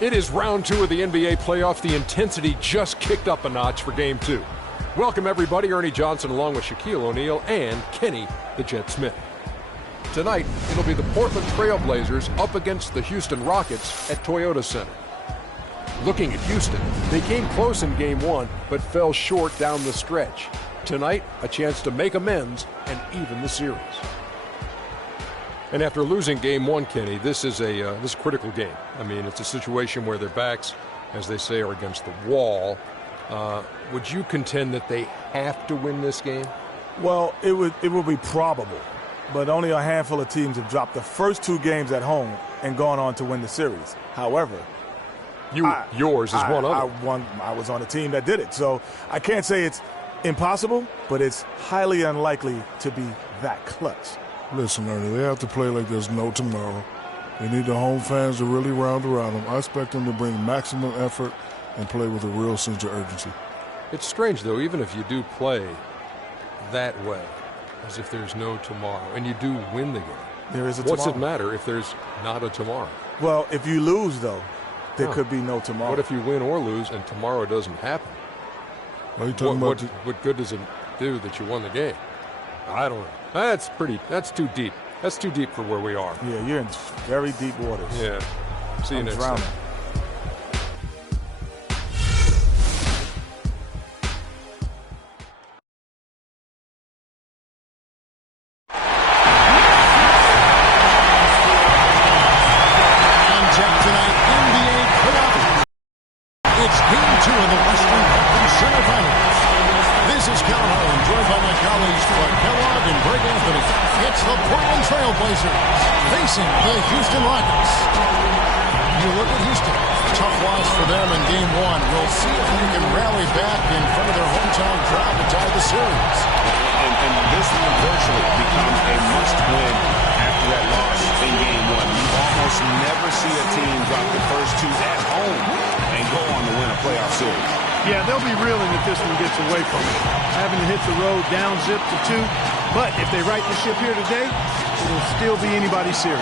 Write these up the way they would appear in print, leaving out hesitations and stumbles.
It is round 2 of the NBA playoffs. The intensity just kicked up a notch for Game 2. Welcome, everybody. Ernie Johnson along with Shaquille O'Neal and Kenny the Jet Smith. Tonight, it'll be the Portland Trail Blazers up against the Houston Rockets at Toyota Center. Looking at Houston, they came close in Game 1, but fell short down the stretch. Tonight, a chance to make amends and even the series. And after losing Game 1, Kenny, this is a critical game. I mean, it's a situation where their backs, as they say, are against the wall. Would you contend that they have to win this game? Well, it would be probable, but only a handful of teams have dropped the first 2 games at home and gone on to win the series. However, yours is one of them. I was on a team that did it, so I can't say it's impossible, but it's highly unlikely to be that clutch. Listen, Ernie, they have to play like there's no tomorrow. They need the home fans to really round around them. I expect them to bring maximum effort and play with a real sense of urgency. It's strange, though, even if you do play that way, as if there's no tomorrow, and you do win the game. There is a tomorrow. What's it matter if there's not a tomorrow? Well, if you lose, though, there could be no tomorrow. What if you win or lose and tomorrow doesn't happen? What good does it do that you won the game? I don't know. That's too deep. That's too deep for where we are. Yeah, you're in very deep waters. Yeah. See you next time. It's Game 2 of the Western Conference semifinals. This is Kevin Harlan, joined by my colleagues Fred Kellogg and Greg Anthony. It's the Portland Trail Blazers facing the Houston Rockets. You look at Houston, tough loss for them in Game 1. We'll see if they can rally back in front of their hometown crowd to tie the series. And this one virtually becomes a must-win after that loss in Game 1. You almost never see a team drop the first 2 at home and go on to win a playoff series. Yeah, they'll be reeling if this one gets away from them. Having to hit the road down zip to 2. But if they right the ship here today, it'll still be anybody's series.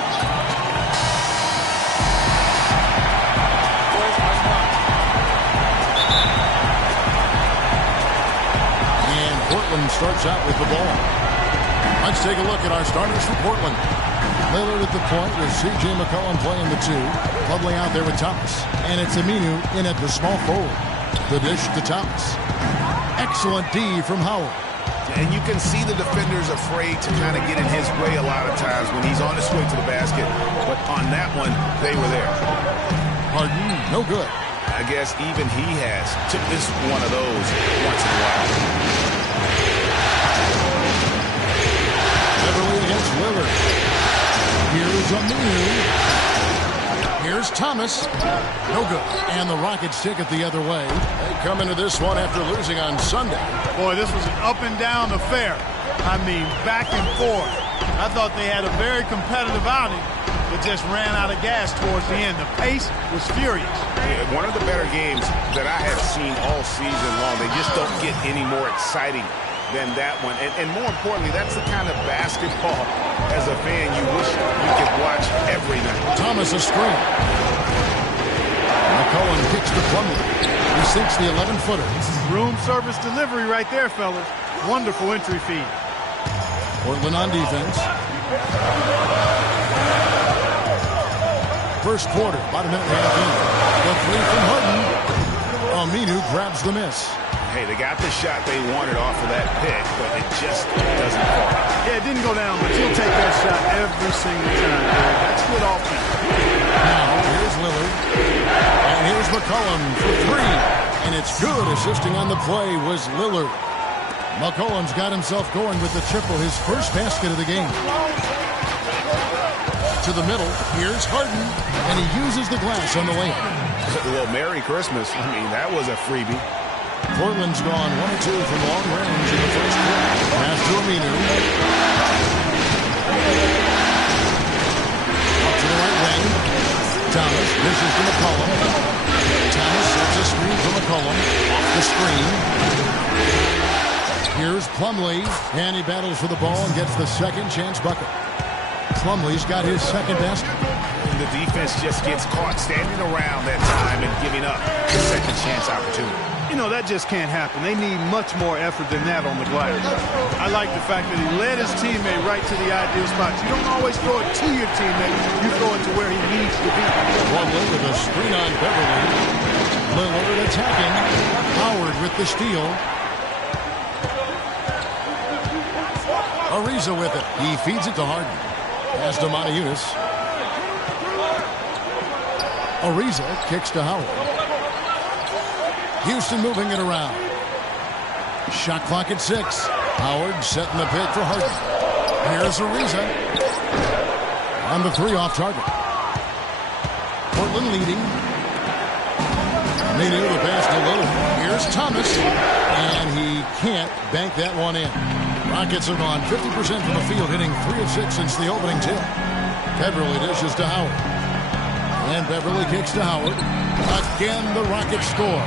And Portland starts out with the ball. Let's take a look at our starters for Portland. Lillard at the point with C.J. McCollum playing the 2. Plumlee out there with Thomas. And it's Aminu in at the small forward. The dish to Thomas. Excellent D from Howard. And you can see the defenders afraid to kind of get in his way a lot of times when he's on his way to the basket. But on that one, they were there. Harden, no good. I guess even he has to miss one of those once in a while. Beverly against Lillard. Here's Aminu. Here's Thomas. No good. And the Rockets take it the other way. They come into this one after losing on Sunday. Boy, this was an up-and-down affair. I mean, back and forth. I thought they had a very competitive outing, but just ran out of gas towards the end. The pace was furious. Yeah, one of the better games that I have seen all season long. They just don't get any more exciting than that one. And more importantly, that's the kind of basketball, as a fan, you wish you could watch every night. Thomas a screen. McCollum kicks to Plumlee. He sinks the 11-footer. Room service delivery right there, fellas. Wonderful entry feed. Portland on defense. First quarter, about a minute and a half in. The 3 from Harden. Aminu grabs the miss. Hey, they got the shot they wanted off of that pick, but it just doesn't fall. Yeah, it didn't go down, but you'll take that shot every single time. That's good offense. Now, here's Lillard. And here's McCollum for 3. And it's good. Assisting on the play was Lillard. McCollum's got himself going with the triple, his first basket of the game. To the middle, here's Harden, and he uses the glass on the layup. Well, Merry Christmas. I mean, that was a freebie. Portland's gone 1 of 2 from long range in the first quarter. Pass to Aminu. Up to the right wing. Thomas dishes to McCollum. Thomas sets a screen for McCollum. Off the screen. Here's Plumlee, and he battles for the ball and gets the second chance bucket. Plumlee's got his second basket. the defense just gets caught standing around that time and giving up the second chance opportunity. You know, that just can't happen. They need much more effort than that on the glass. I like the fact that he led his teammate right to the ideal spot. You don't always throw it to your teammate. You throw it to where he needs to be. Woodley with a screen on Beverly. Lillard attacking. Howard with the steal. Ariza with it. He feeds it to Harden. Pass to Motiejunas. Ariza kicks to Howard. Houston moving it around. Shot clock at 6. Howard setting the pick for Harden. Here's Ariza. On the 3 off target. Portland leading. Manu the pass to Lillard. Here's Thomas. And he can't bank that one in. Rockets have gone 50% from the field, hitting 3 of 6 since the opening tip. Beverly dishes to Howard. And Beverly kicks to Howard. Again, the Rockets score.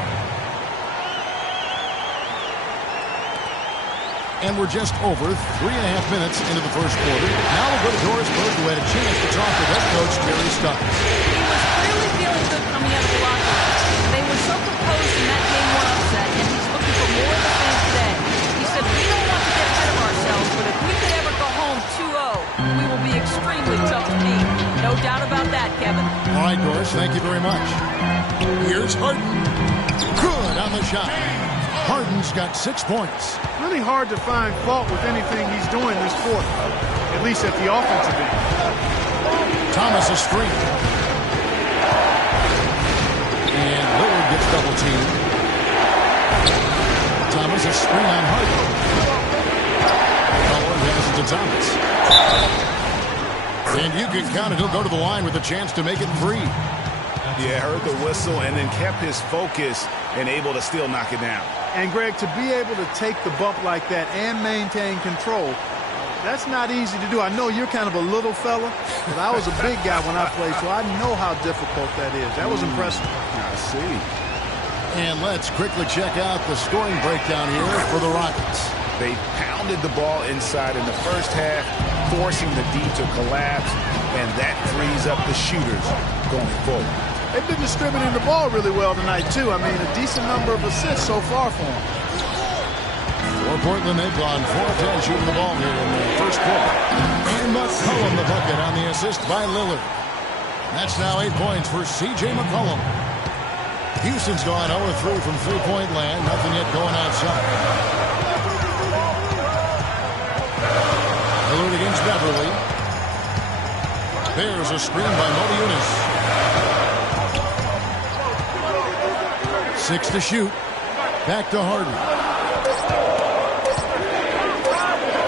And we're just over 3.5 minutes into the first quarter. Now we'll go to Doris Burke, who had a chance to talk with head coach Terry Stotts. He was clearly feeling good coming out of the locker room. They were so composed in that game 1 upset, and he's looking for more of the same today. He said, we don't want to get ahead of ourselves, but if we could ever go home 2-0, we will be extremely tough to beat. No doubt about that, Kevin. All right, Doris, thank you very much. Here's Harden. Good on the shot. Harden's got 6 points. Really hard to find fault with anything he's doing this quarter, at least at the offensive end. Thomas a screen. And Lillard gets double teamed. Thomas a screen on Harden. Howard has it to Thomas. And you can count it. He'll go to the line with a chance to make it 3. Yeah, heard the whistle and then kept his focus and able to still knock it down. And, Greg, to be able to take the bump like that and maintain control, that's not easy to do. I know you're kind of a little fella, but I was a big guy when I played, so I know how difficult that is. That was impressive. I see. And let's quickly check out the scoring breakdown here for the Rockets. They pounded the ball inside in the first half, forcing the D to collapse, and that frees up the shooters going forward. They've been distributing the ball really well tonight, too. I mean, a decent number of assists so far for them. For Portland, they've gone 4 of 10 shooting the ball here in the first quarter. And McCollum the bucket on the assist by Lillard. That's now 8 points for C.J. McCollum. Houston's gone 0-3 from three-point land. Nothing yet going outside. Lillard against Beverly. There's a screen by Motiejunas. 6 to shoot. Back to Harden.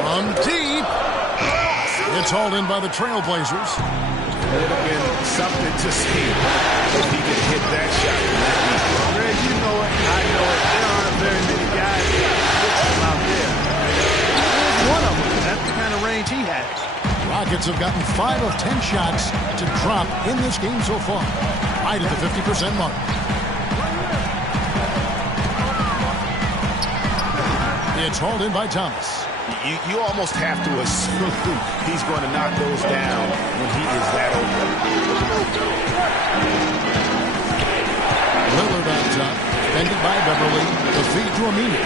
From deep. It's hauled in by the Trailblazers. It would have been something to see if he could hit that shot from that deep. Greg, you know it. I know it. There aren't very many guys out there. Here's one of them. That's the kind of range he has. Rockets have gotten 5 of 10 shots to drop in this game so far. Right at the 50% mark. It's hauled in by Thomas. You almost have to assume he's going to knock those down when he is that open. Lillard on top. Defended by Beverly. The feed to Aminu.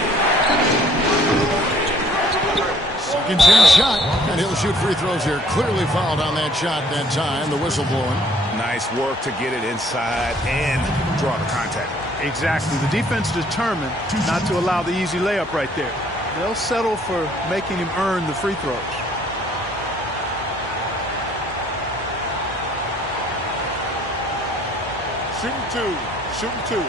Second chance shot. And he'll shoot free throws here. Clearly fouled on that shot that time. The whistle blowing. Nice work to get it inside and draw the contact. Exactly. The defense determined not to allow the easy layup right there. They'll settle for making him earn the free throws. Shooting 2. Shooting 2.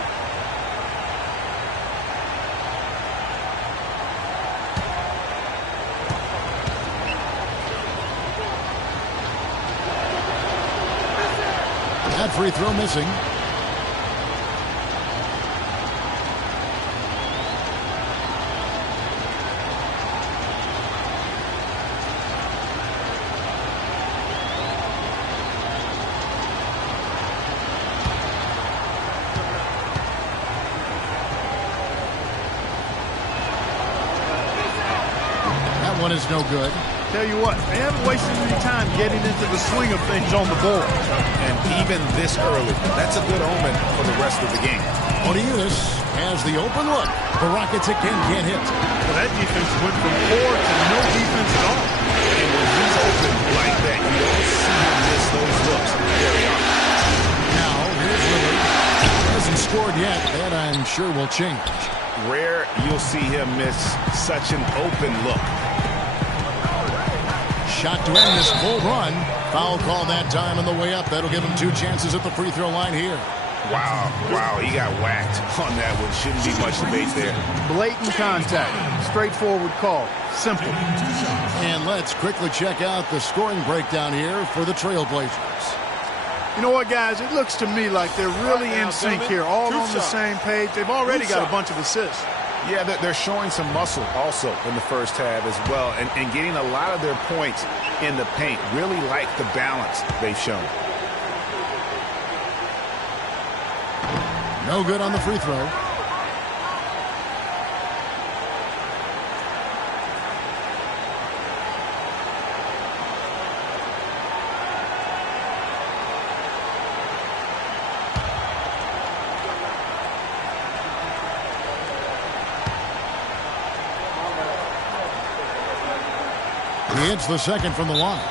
That free throw missing. That one is no good. Tell you what, they haven't wasted any time getting into the swing of things on the board. And even this early, that's a good omen for the rest of the game. Motiejunas has the open look. The Rockets again can't hit. Well, that defense went from poor to no defense at all. And when he's open like that, you don't see him miss those looks very often. Now, here's Lillard. Hasn't scored yet. That I'm sure will change. Rare you'll see him miss such an open look. Shot to end this full run. Foul call that time on the way up. That'll give him 2 chances at the free throw line here. Wow, he got whacked on that one. Shouldn't be much debate there. Blatant contact. Straightforward call. Simple. And let's quickly check out the scoring breakdown here for the Trailblazers. You know what, guys? It looks to me like they're really in sync here, all on the same page. They've already got a bunch of assists. Yeah, they're showing some muscle also in the first half as well, and getting a lot of their points in the paint. Really like the balance they've shown. No good on the free throw. He hits the second from the line.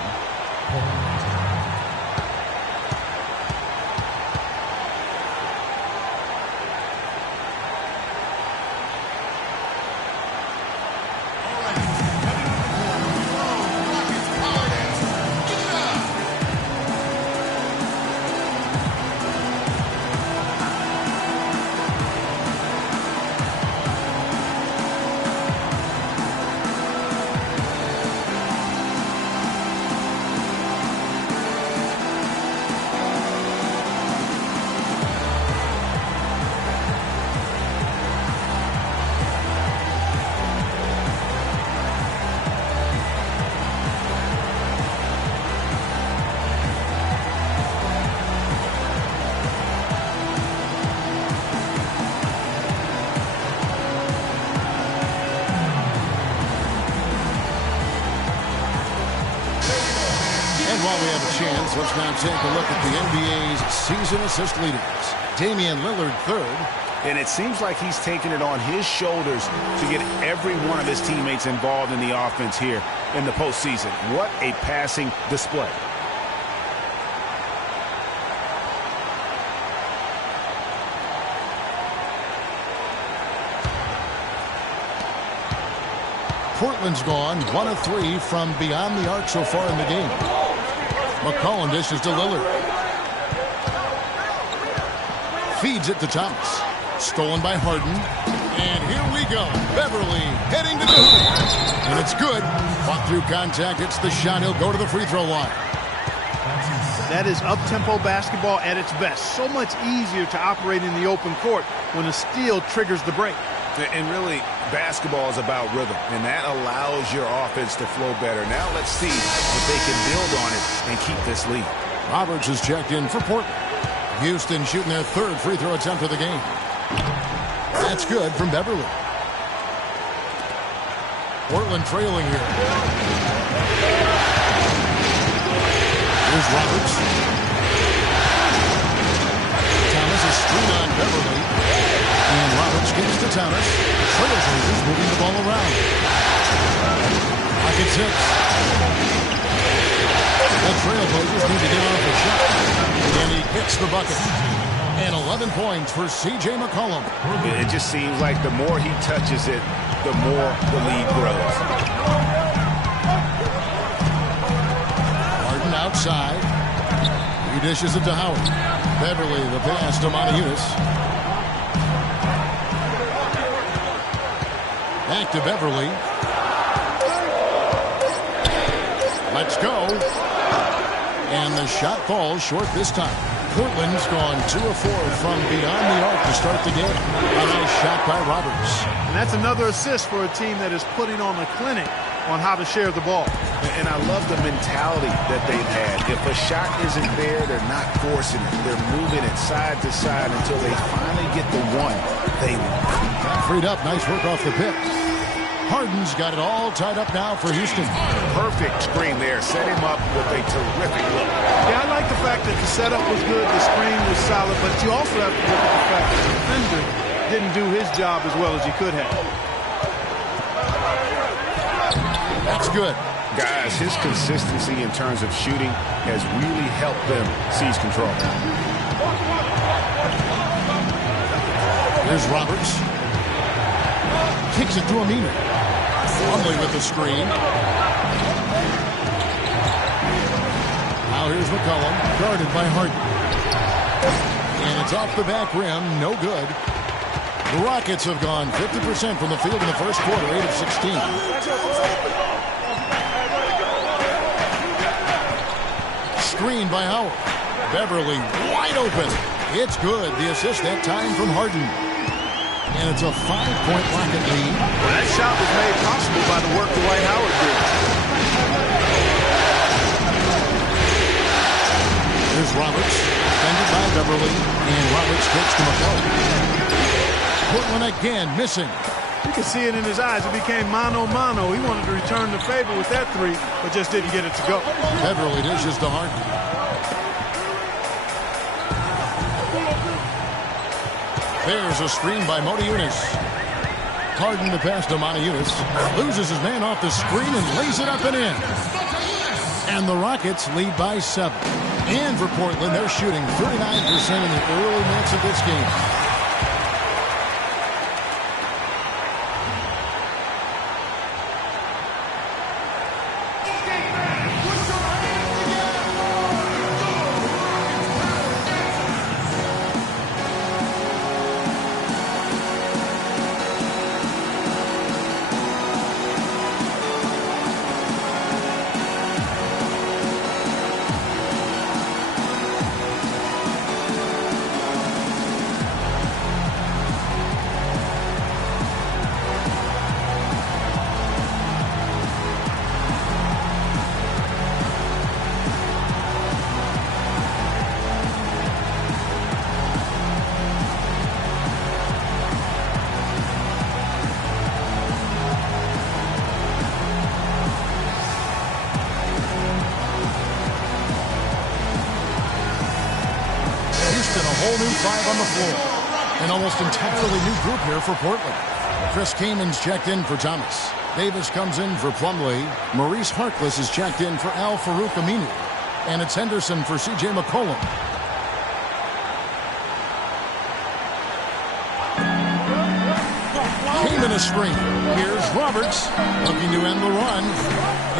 While we have a chance, let's now take a look at the NBA's season assist leaders. Damian Lillard third. And it seems like he's taking it on his shoulders to get every one of his teammates involved in the offense here in the postseason. What a passing display. Portland's gone 1 of 3 from beyond the arc so far in the game. McCollum dishes to Lillard. Feeds it to Thomas. Stolen by Harden. And here we go. Beverly heading to the hoop. And it's good. Fought through contact. It's the shot. He'll go to the free throw line. That is up-tempo basketball at its best. So much easier to operate in the open court when a steal triggers the break. And really, basketball is about rhythm, and that allows your offense to flow better. Now let's see if they can build on it and keep this lead. Roberts is checked in for Portland. Houston shooting their third free throw attempt of the game. That's good from Beverly. Portland trailing here. Here's Roberts. Thomas is screen on Beverly. And Roberts gets to Thomas. Trailblazers moving the ball around. Pocket 6. The Trailblazers need to get off the shot. And he hits the bucket. And 11 points for C.J. McCollum. It just seems like the more he touches it, the more the lead grows. Harden outside. He dishes it to Howard. Beverly the pass to Motiejunas. Back to Beverly. Let's go. And the shot falls short this time. Portland's gone 2 of 4 from beyond the arc to start the game. A nice shot by Roberts. And that's another assist for a team that is putting on a clinic on how to share the ball. And I love the mentality that they've had. If a shot isn't there, they're not forcing it. They're moving it side to side until they finally get the one they want. Freed up. Nice work off the pick. Harden's got it all tied up now for Houston. Perfect screen there. Set him up with a terrific look. Yeah, I like the fact that the setup was good, the screen was solid, but you also have to look at the fact that the defender didn't do his job as well as he could have. That's good. Guys, his consistency in terms of shooting has really helped them seize control. Here's Roberts. Kicks it to Aminu. Plumlee with the screen. Now here's McCollum, guarded by Harden. And it's off the back rim, no good. The Rockets have gone 50% from the field in the first quarter, 8 of 16. Screen by Howard. Beverly wide open. It's good. The assist that time from Harden. And it's a 5-point Rocket lead. Well, that shot was made possible by the work Dwight Howard did. Here's Roberts. Defended by Beverly. And Roberts kicks to McCollum. Portland again missing. You can see it in his eyes. It became mano-mano. He wanted to return the favor with that three, but just didn't get it to go. Beverly dishes to Harden. There's a screen by Motiejunas. Harden the pass to Motiejunas. Loses his man off the screen and lays it up and in. And the Rockets lead by 7. And for Portland, they're shooting 39% in the early minutes of this game. Whole new 5 on the floor. An almost entirely new group here for Portland. Chris Kamen's checked in for Thomas. Davis comes in for Plumlee. Maurice Harkless is checked in for Al-Farouq Aminu. And it's Henderson for C.J. McCollum. Kaman a screen. Here's Roberts looking to end the run.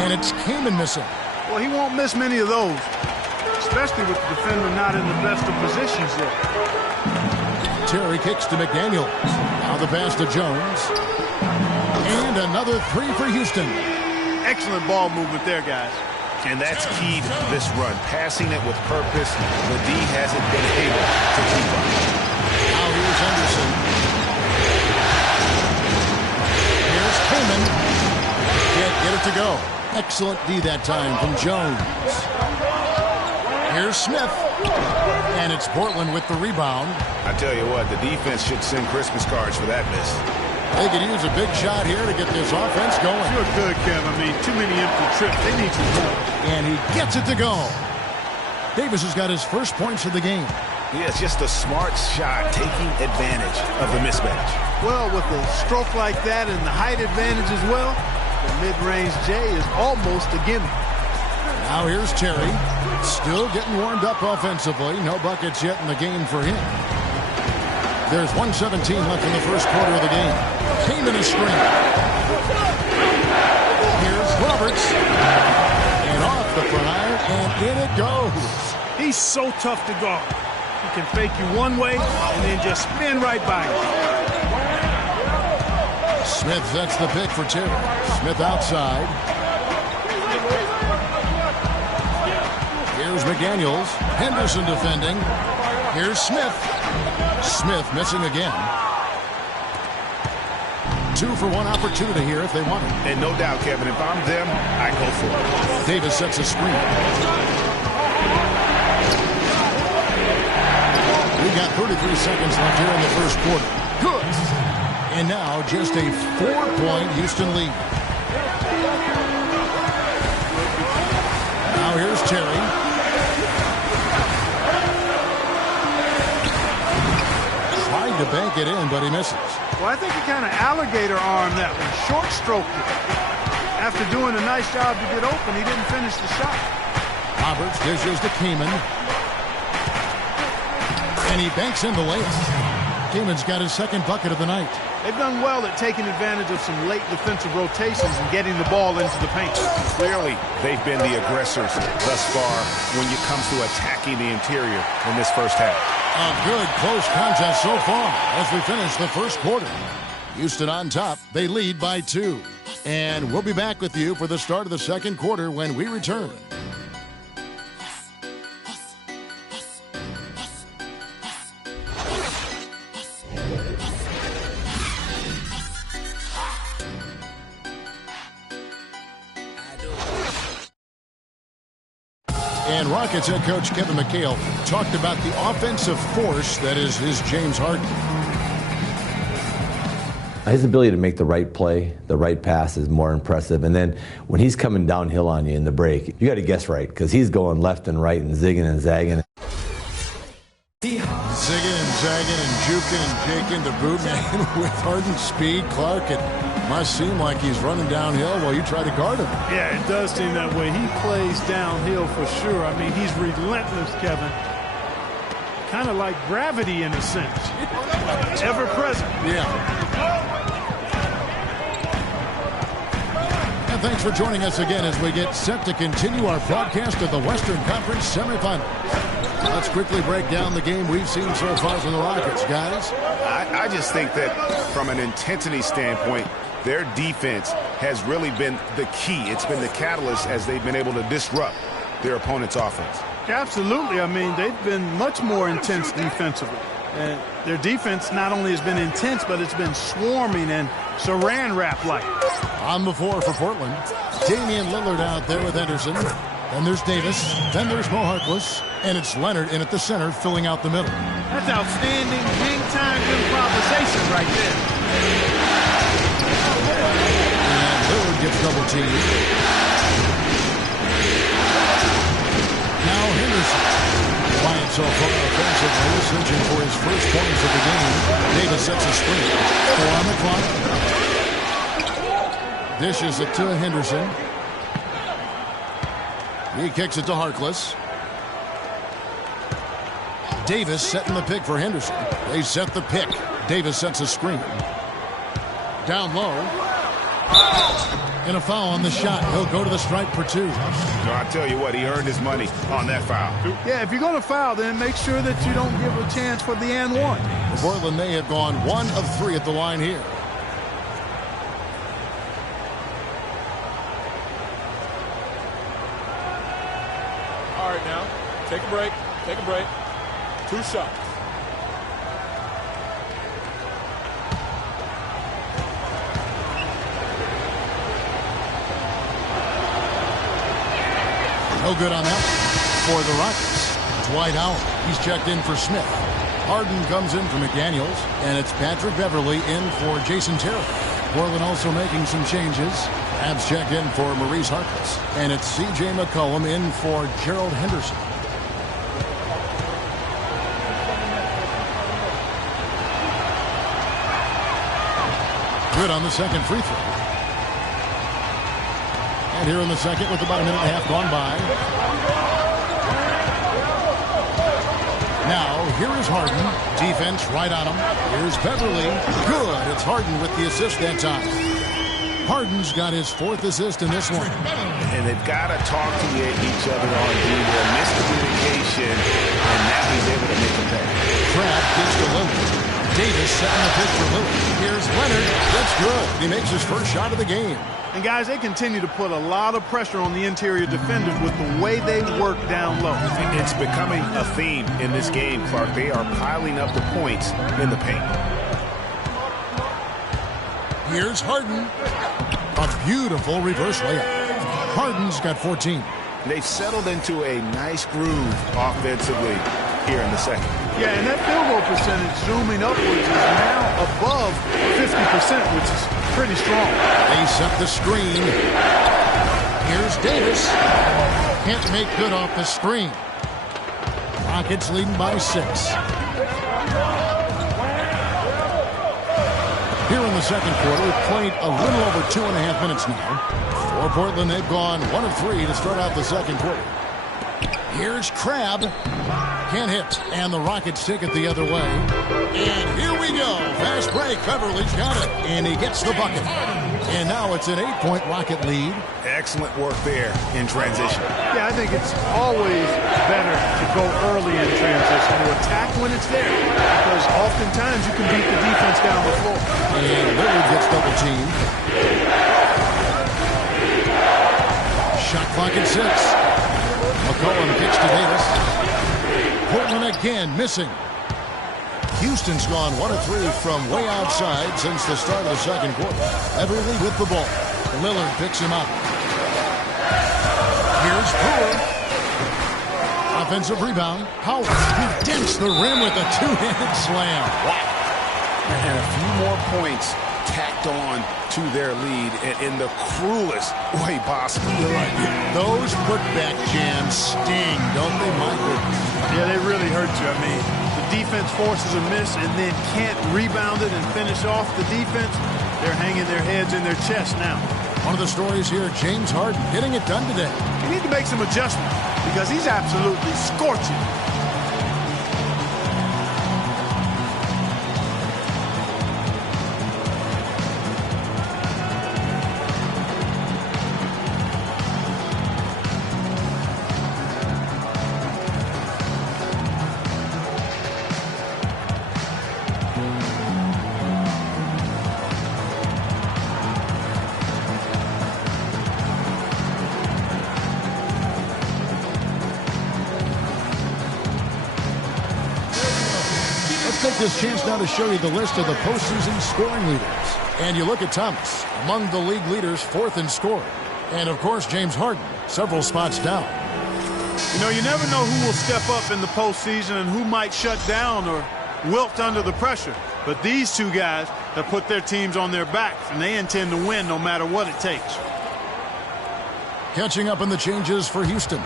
And it's Kaman missing. Well, he won't miss many of those, especially with the defender not in the best of positions there. Terry kicks to McDaniels. Now the pass to Jones. And another 3 for Houston. Excellent ball movement there, guys. And that's key to this run. Passing it with purpose. The D hasn't been able to keep up. Now here's Henderson. Here's Kaman. Can't get it to go. Excellent D that time from Jones. Here's Smith. And it's Portland with the rebound. I tell you what, the defense should send Christmas cards for that miss. They could use a big shot here to get this offense going. Sure good, Kev. I mean, too many empty trips. They need some more. And he gets it to go. Davis has got his first points of the game. Yeah, it's just a smart shot, taking advantage of the mismatch. Well, with a stroke like that and the height advantage as well, the mid-range J is almost a gimme. Now here's Terry. Still getting warmed up offensively. No buckets yet in the game for him. There's 1:17 left in the first quarter of the game. Kaman a screen. Here's Roberts. And off the front iron, and in it goes. He's so tough to guard. He can fake you one way and then just spin right by you. Smith sets the pick for Terry. Smith outside. Here's McDaniels. Henderson defending. Here's Smith. Smith missing again. 2 for 1 opportunity here if they want it. And no doubt, Kevin, if I'm them, I go for it. Davis sets a screen. We got 33 seconds left here in the first quarter. Good. And now just a 4-point Houston lead. Now here's Terry. Tried to bank it in, but he misses. Well, I think he kind of alligator armed that one, short stroked it. After doing a nice job to get open, he didn't finish the shot. Roberts dishes to Kaman. And he banks in the layup. Kaman's got his second bucket of the night. They've done well at taking advantage of some late defensive rotations and getting the ball into the paint. Clearly, they've been the aggressors thus far when it comes to attacking the interior in this first half. A good close contest so far as we finish the first quarter. Houston on top. They lead by 2. And we'll be back with you for the start of the second quarter when we return. And Rockets head coach Kevin McHale talked about the offensive force that is James Harden. His ability to make the right play, the right pass is more impressive. And then when he's coming downhill on you in the break, you got to guess right because he's going left and right and zigging and zagging. Zigging and zagging and juking and jaking the boot man with Harden's speed. Clark, it must seem like he's running downhill while you try to guard him. Yeah, it does seem that way. He plays downhill for sure. I mean, he's relentless, Kevin. Kind of like gravity in a sense. Ever present. Yeah. And thanks for joining us again as we get set to continue our broadcast of the Western Conference semifinals. Let's quickly break down the game we've seen so far from the Rockets, guys. I just think that from an intensity standpoint, their defense has really been the key. It's been the catalyst as they've been able to disrupt their opponent's offense. Absolutely. I mean, they've been much more intense defensively. And their defense not only has been intense, but it's been swarming and saran wrap-like. On the floor for Portland, Damian Lillard out there with Henderson. Then there's Davis. Then there's Mo Harkless. And it's Leonard in at the center, filling out the middle. That's outstanding hang-time improvisation right there. And Lillard gets double-teamed. Now Henderson. Quiet so far offensively, searching for his first points of the game. Davis sets a screen. 4 on the clock. Dishes it to Henderson. He kicks it to Harkless. Davis setting the pick for Henderson. They set the pick. Davis sets a screen. Down low. And a foul on the shot. He'll go to the stripe for 2. No, I tell you what, he earned his money on that foul. Yeah, if you're going to foul, then make sure that you don't give a chance for the and one. Portland, they have gone 1 of 3 at the line here. All right, now, take a break. Take a break. 2 shots. No good on that for the Rockets. Dwight Howard. He's checked in for Smith. Harden comes in for McDaniels. And it's Patrick Beverly in for Jason Terry. Portland also making some changes. Abs check in for Maurice Harkless. And it's C.J. McCollum in for Gerald Henderson. Good on the second free throw. And here in the second with about a minute and a half gone by. Now, here is Harden. Defense right on him. Here's Beverly. Good. It's Harden with the assist that time. Harden's got his 4th assist in this one. And they've got to talk to each other on D. Their miscommunication, and now he's able to make a pay. Crab gives to Lillard. Davis setting the pick for Lillard. Here's Leonard. That's good. He makes his first shot of the game. And, guys, they continue to put a lot of pressure on the interior defenders with the way they work down low. It's becoming a theme in this game, Clark. They are piling up the points in the paint. Here's Harden. A beautiful reverse layup. Harden's got 14. They've settled into a nice groove offensively here in the second. Yeah, and that field goal percentage zooming upwards is now above 50%, which is pretty strong. They set the screen. Here's Davis. Can't make good off the screen. Rockets leading by 6. Here in the second quarter, we've played a little over 2.5 minutes now. For Portland, they've gone 1 of 3 to start out the second quarter. Here's Crabbe. Can't hit. And the Rockets take it the other way. And here we go. Fast break. Beverly's got it. And he gets the bucket. And now it's an 8-point Rocket lead. Excellent work there in transition. Yeah, I think it's always better to go early in transition, to attack when it's there, because oftentimes you can beat the defense down the floor. And Lillard gets double teamed. Shot clock at 6. McCollum kicks to Davis. Portland again missing. Houston's gone 1 of 3 from way outside since the start of the second quarter. Beverly with the ball. Lillard picks him up. Here's Brewer. Offensive rebound. Howard, who dents the rim with a two-handed slam. Wow. And a few more points tacked on to their lead in the cruelest way possible. Those putback jams sting, don't they, Michael? Yeah, they really hurt you. I mean, the defense forces a miss and then can't rebound it and finish off the defense. They're hanging their heads in their chest now. One of the stories here, James Harden getting it done today. You need to make some adjustments because he's absolutely scorching. Take this chance now to show you the list of the postseason scoring leaders. And you look at Thomas, among the league leaders, 4th in scoring. And, of course, James Harden, several spots down. You know, you never know who will step up in the postseason and who might shut down or wilt under the pressure. But these two guys have put their teams on their backs, and they intend to win no matter what it takes. Catching up in the changes for Houston.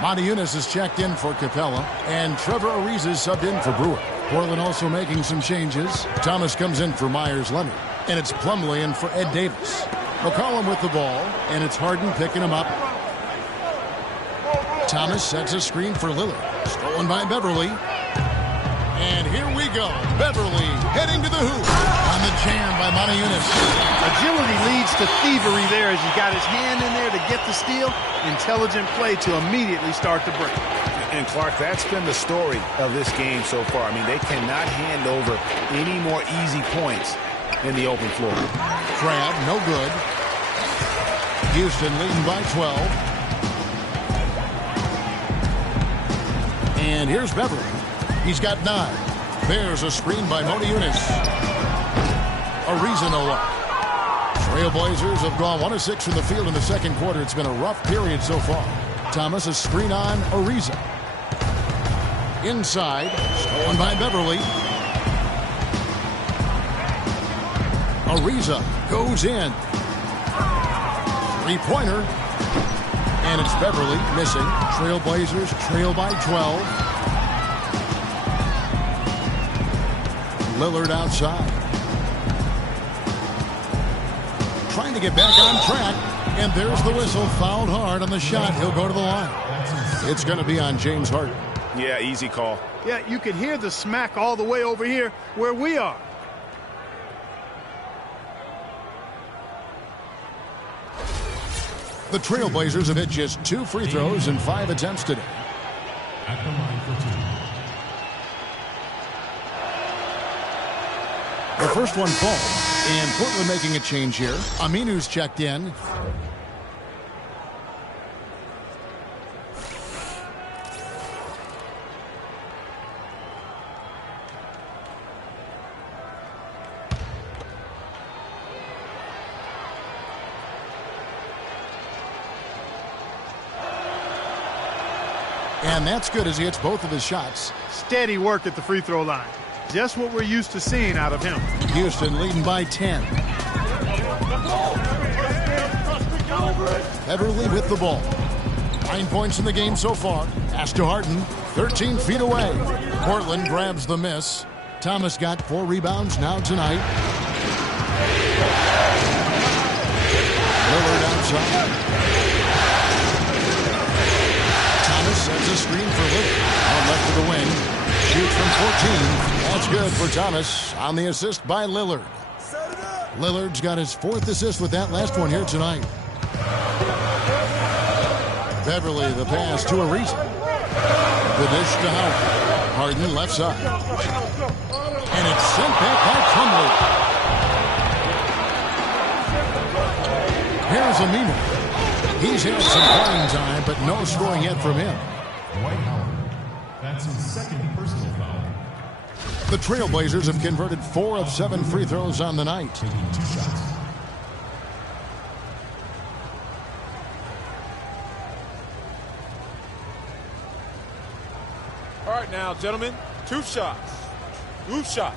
Monty Eunice is checked in for Capella, and Trevor Ariza is subbed in for Brewer. Portland also making some changes. Thomas comes in for Myers Leonard. And it's Plumlee in for Ed Davis. McCollum with the ball. And it's Harden picking him up. Thomas sets a screen for Lillard. Stolen by Beverly. And here we go. Beverly heading to the hoop. On the jam by Monty Eunice. Agility leads to thievery there as he got his hand in there to get the steal. Intelligent play to immediately start the break. And, Clark, that's been the story of this game so far. I mean, they cannot hand over any more easy points in the open floor. Crabbe, no good. Houston leading by 12. And here's Beverly. He's got 9. There's a screen by Monty Eunice. Ariza no luck. Trailblazers have gone 1 of 6 from the field in the second quarter. It's been a rough period so far. Thomas, a screen on Ariza. Inside, stolen by Beverly. Ariza goes in. Three-pointer. And it's Beverly missing. Trailblazers trail by 12. Lillard outside. Trying to get back on track. And there's the whistle. Fouled hard on the shot. He'll go to the line. It's going to be on James Harden. Yeah, easy call. Yeah, you can hear the smack all the way over here where we are. The Trailblazers have hit just 2 free throws in 5 attempts today. At the line for 2. The first one falls, and Portland making a change here. Aminu's checked in. And that's good as he hits both of his shots. Steady work at the free throw line. Just what we're used to seeing out of him. Houston leading by 10. Beverly with the ball. 9 points in the game so far. Pass to Harden. 13 feet away. Portland grabs the miss. Thomas got 4 rebounds now tonight. Lillard outside. Thomas sends a screen for Lillard. On left to the wing. Shoots from 14. That's good for Thomas on the assist by Lillard. Lillard's got his 4th assist with that last one here tonight. Beverly the pass to Ariza. The dish to Howard. Harden left side. And it's sent back by Plumlee. Here's Aminu. He's had some playing time, but no scoring yet from him. Dwight Howard. That's his 2nd personal foul. The Trailblazers have converted 4 of 7 free throws on the night. Taking 2 shots. All right now, gentlemen, 2 shots. 2 shots.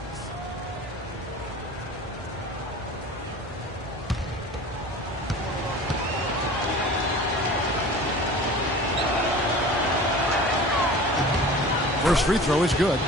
First free throw is good.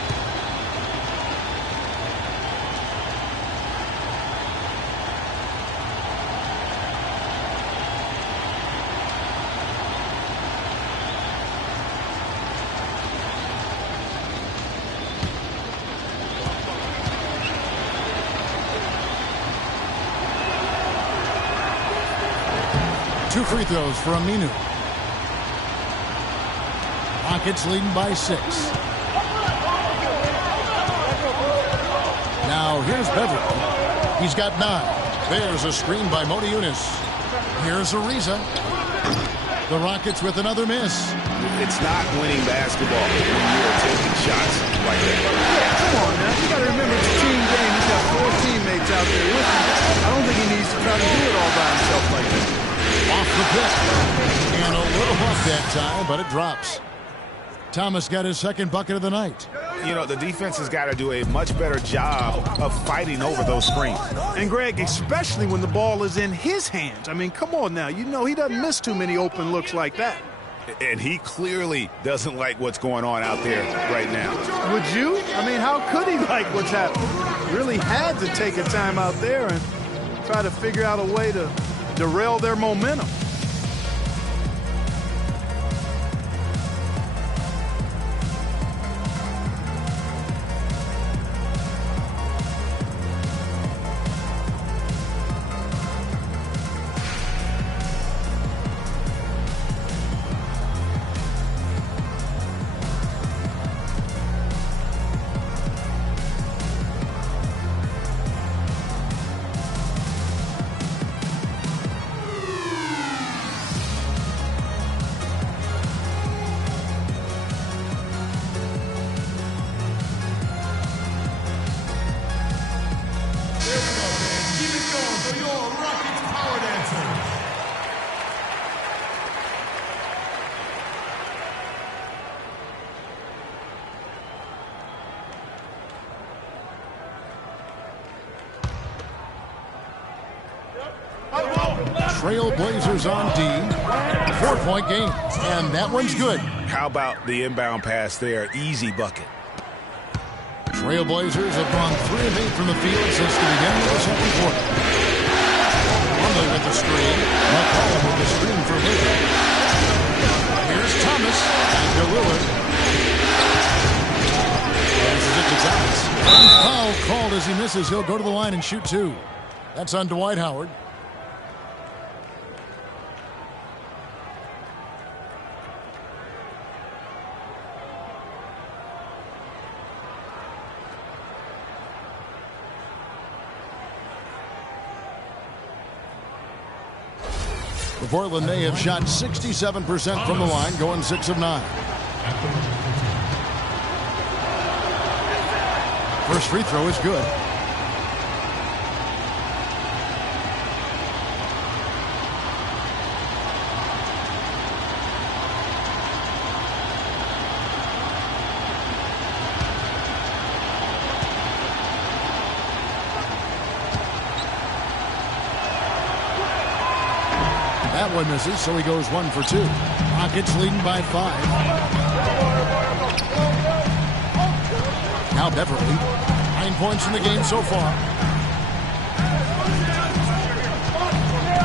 Two free throws for Aminu. Rockets leading by 6. Now here's Beverly. He's got 9. There's a screen by Modi Yunus. Here's Ariza. The Rockets with another miss. It's not winning basketball when you're taking shots like that. Yeah, come on now. You got to remember it's a team game. He's got 4 teammates out there with him. I don't think he needs to try to do it all by himself like that. Off the pick. And a little off that time, but it drops. Thomas got his 2nd bucket of the night. You know, the defense has got to do a much better job of fighting over those screens. And, Greg, especially when the ball is in his hands. I mean, come on now. You know he doesn't miss too many open looks like that. And he clearly doesn't like what's going on out there right now. Would you? I mean, how could he like what's happening? Really had to take a time out there and try to figure out a way to derail their momentum. Trailblazers on D. 4-point game. And that one's good. How about the inbound pass there? Easy bucket. Trailblazers have gone 3 of 8 from the field since the beginning of the 2nd quarter. Plumlee with the screen. McCollum with the screen for Lillard. Here's Thomas. And to Lillard. There's Thomas. Foul called as he misses. He'll go to the line and shoot 2. That's on Dwight Howard. Portland, they have shot 67% from the line, going 6 of 9. First free throw is good. That one misses, so he goes 1 for 2. Rockets leading by 5. Now Beverly. 9 points in the game so far.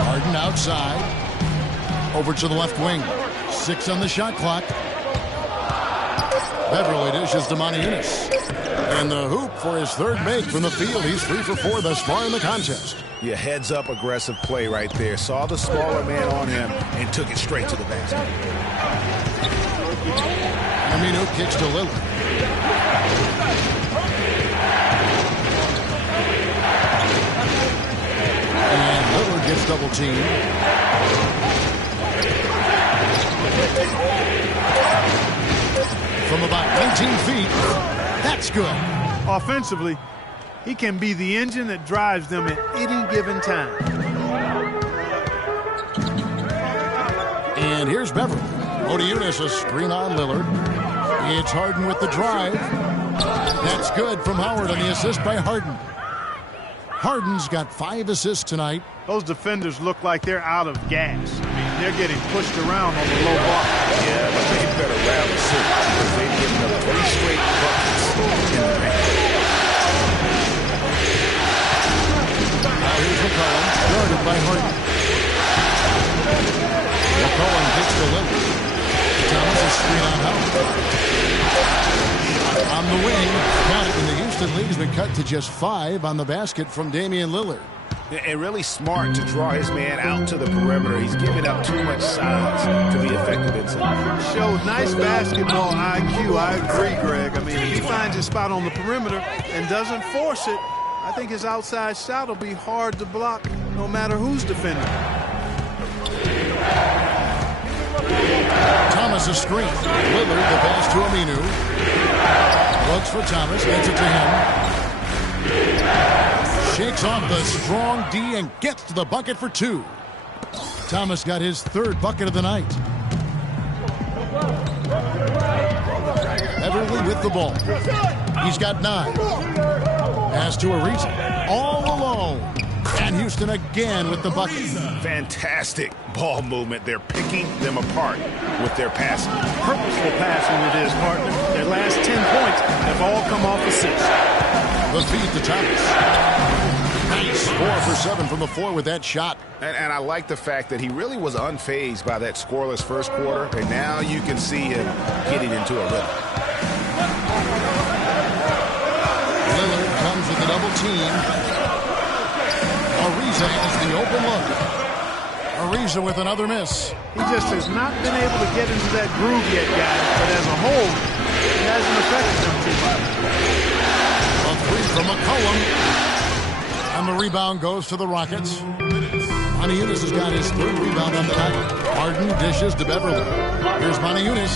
Harden outside. Over to the left wing. 6 on the shot clock. Beverly dishes to Moniunas. And the hoop for his third make from the field. He's 3 for 4 thus far in the contest. Yeah, heads up aggressive play right there. Saw the smaller man on him and took it straight to the basket. Aminu kicks to Lillard. And Lillard gets double teamed. From about 19 feet. That's good. Offensively, he can be the engine that drives them at any given time. And here's Beverly. Moniunas, a screen on Lillard. It's Harden with the drive. That's good from Howard on the assist by Harden. Harden's got 5 assists tonight. Those defenders look like they're out of gas. I mean, they're getting pushed around on the low block. Yeah, but they better rally soon because they've given up 3 straight buckets in the paint. Now here's McCollum, guarded by Harden. McCollum kicks to Lillard. Thomas is screen on Howard. On the wing, got it, and the Houston League has been cut to just 5 on the basket from Damian Lillard. And really smart to draw his man out to the perimeter. He's giving up too much size to be effective inside. Showed nice basketball IQ. I agree, Greg. I mean, if he finds his spot on the perimeter and doesn't force it, I think his outside shot will be hard to block no matter who's defending. Thomas a screen. Lillard the pass to Aminu. Looks for Thomas, gets it to him. Shakes off the strong D and gets to the bucket for 2. Thomas got his 3rd bucket of the night. Beverly with the ball. He's got 9. Pass to Ariza. All alone. And Houston again with the bucket. Fantastic ball movement. They're picking them apart with their passing. Purposeful passing it is, partner. Their last 10 points have all come off assists. The feed to Thomas. Nice. 4 for 7 from the floor with that shot. And I like the fact that he really was unfazed by that scoreless first quarter. And now you can see him getting into a rhythm. Lillard comes with a double team. Ariza is the open look. Ariza with another miss. He just has not been able to get into that groove yet, guys. But as a whole, it hasn't affected them too much. A 3 from McCollum. And the rebound goes to the Rockets. Moniunas has got his 3rd rebound on the night. Harden dishes to Beverly. Here's Moniunas.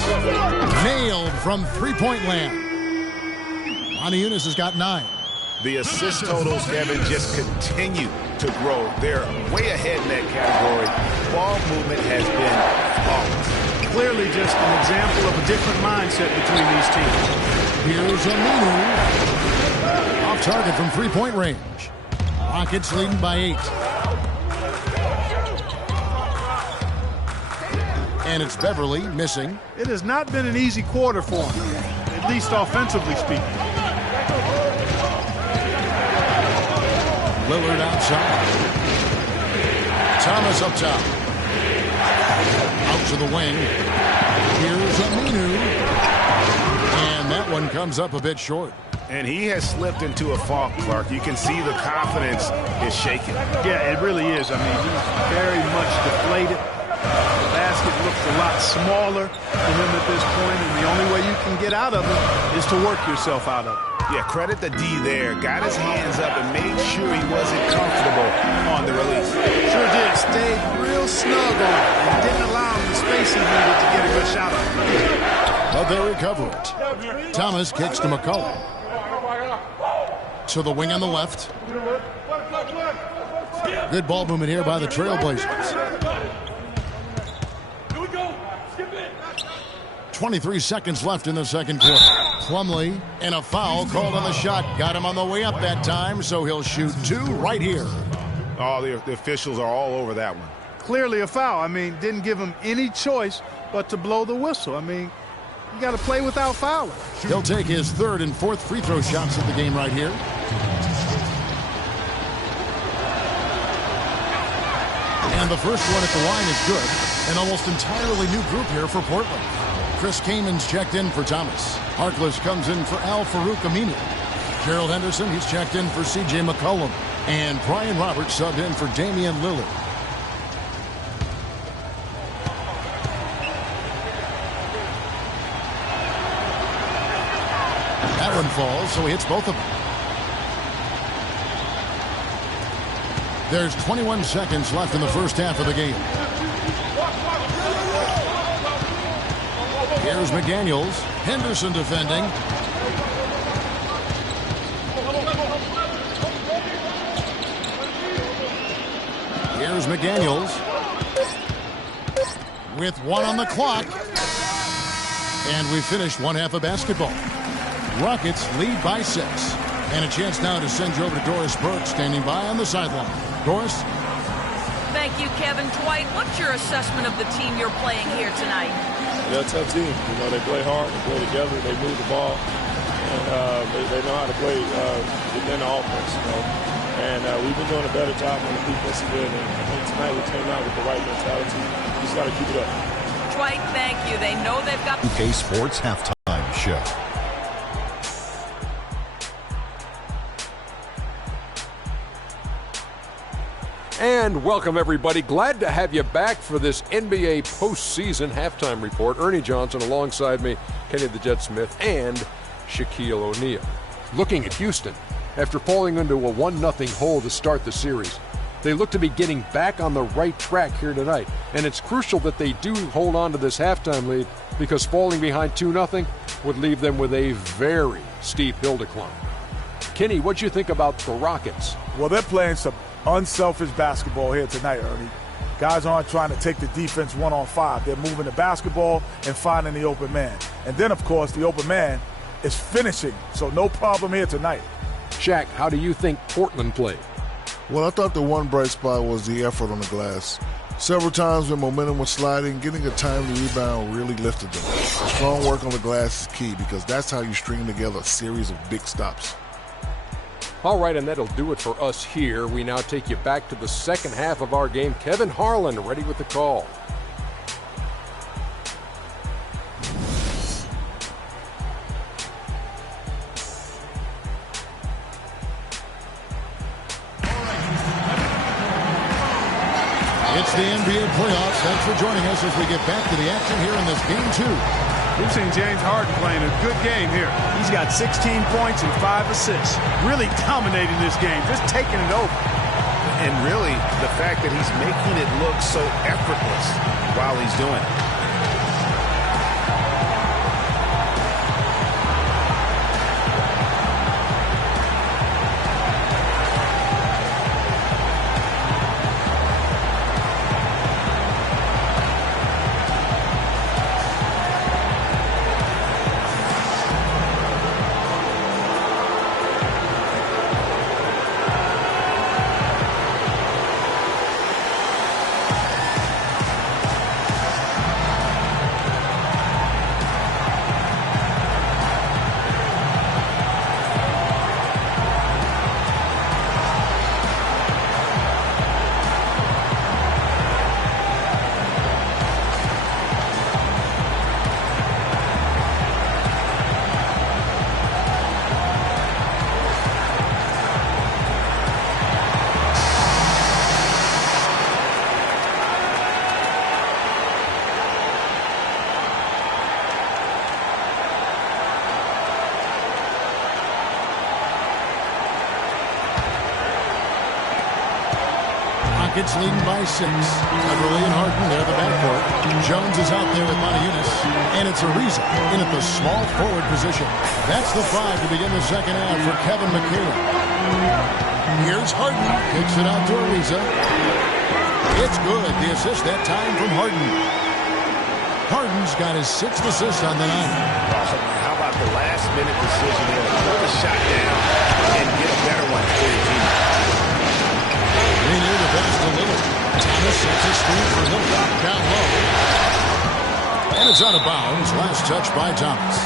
Nailed from 3-point land. Moniunas has got 9. The assist totals, Kevin, just continue to grow. They're way ahead in that category. Ball movement has been flawless. Clearly just an example of a different mindset between these teams. Here's Aminu. Off target from 3-point range. Rockets leading by 8. And it's Beverly missing. It has not been an easy quarter for him, at least offensively speaking. Lillard outside. Thomas up top. Out to the wing. Here's Aminu. And that one comes up a bit short. And he has slipped into a funk, Clark. You can see the confidence is shaking. Yeah, it really is. I mean, he's very much deflated. The basket looks a lot smaller to him at this point, and the only way you can get out of it is to work yourself out of it. Yeah, credit the D there. Got his hands up and made sure he wasn't comfortable on the release. Sure did. Stayed real snug on it and didn't allow him the space he needed to get a good shot on it. But they recover it. Thomas kicks to McCollum. To the wing on the left. Good ball movement here by the Trailblazers. 23 seconds left in the second quarter. Plumlee and a foul called on the shot. Got him on the way up that time, so he'll shoot 2 right here. Oh, the officials are all over that one. clearly a foul. I mean, didn't give him any choice but to blow the whistle. I mean, you got to play without fouling. He'll take his third and fourth free throw shots of the game right here. And the first one at the line is good. An almost entirely new group here for Portland. Chris Kaman's checked in for Thomas. Harkless comes in for Al-Farouq Aminu. Gerald Henderson, he's checked in for C.J. McCollum. And Brian Roberts subbed in for Damian Lillard. That one falls, so he hits both of them. There's 21 seconds left in the first half of the game. Here's McDaniels. Henderson defending. Here's McDaniels. With one on the clock. And we finished one half of basketball. Rockets lead by 6. And a chance now to send you over to Doris Burke standing by on the sideline. Doris? Thank you, Kevin. Dwight, what's your assessment of the team you're playing here tonight? They're a tough team. You know, they play hard, they play together, they move the ball, and they know how to play within the offense, you know. And we've been doing a better job on the defensive end, and I think tonight we came out with the right mentality. We just got to keep it up. Dwight, thank you. They know they've got... UK Sports Halftime Show. And welcome, everybody. Glad to have you back for this NBA postseason halftime report. Ernie Johnson alongside me, Kenny the Jet Smith, and Shaquille O'Neal. Looking at Houston, after falling into a 1-0 hole to start the series, they look to be getting back on the right track here tonight. And it's crucial that they do hold on to this halftime lead, because falling behind 2-0 would leave them with a very steep hill to climb. Kenny, what'd you think about the Rockets? Well, they're playing some unselfish basketball here tonight, Ernie. Guys aren't trying to take the defense 1-on-5. They're moving the basketball and finding the open man. And then, of course, the open man is finishing. So no problem here tonight. Shaq, how do you think Portland played? Well, I thought the one bright spot was the effort on the glass. Several times when momentum was sliding, getting a timely rebound really lifted them. Strong work on the glass is key, because that's how you string together a series of big stops. All right, and that'll do it for us here. We now take you back to the second half of our game. Kevin Harlan ready with the call. It's the NBA playoffs. Thanks for joining us as we get back to the action here in this Game 2. We've seen James Harden playing a good game here. He's got 16 points and 5 assists. Really dominating this game, just taking it over. And really, the fact that he's making it look so effortless while he's doing it. Rockets leading by 6. Beverly and Harden, they're the backcourt. Jones is out there with Monteunas. And it's Ariza in at the small forward position. That's the 5 to begin the second half for Kevin McHale. Here's Harden. Kicks it out to Ariza. It's good. The assist that time from Harden. Harden's got his 6th assist on the night. How about the last-minute decision here? Put the shot down and get a better one for your team. They near the pass to Lillard. Thomas sets a screen And it's out of bounds. Last touch by Thomas.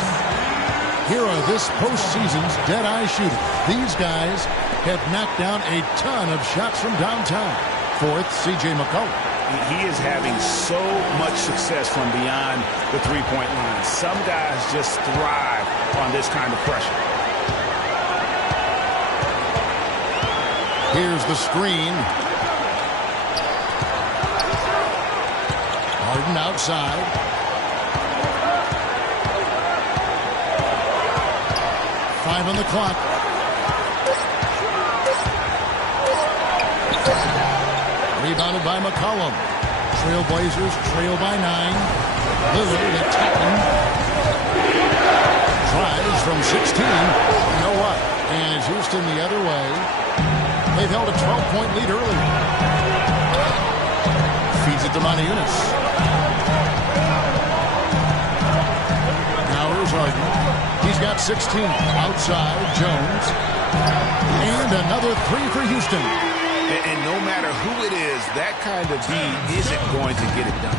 Here are this postseason's dead-eye shooters. These guys have knocked down a ton of shots from downtown. Fourth, C.J. McCollum. He is having so much success from beyond the three-point line. Some guys just thrive on this kind of pressure. Here's the screen. Harden outside. Five on the clock. Rebounded by McCollum. Trailblazers trail by 9. Lillard attacking. Drives from 16. You know what? And it's Houston the other way. They've held a 12-point lead early. Feeds it to Moniunas. Now here's Harden. He's got 16. Outside, Jones. And another three for Houston. And no matter who it is, that kind of beat isn't going to get it done.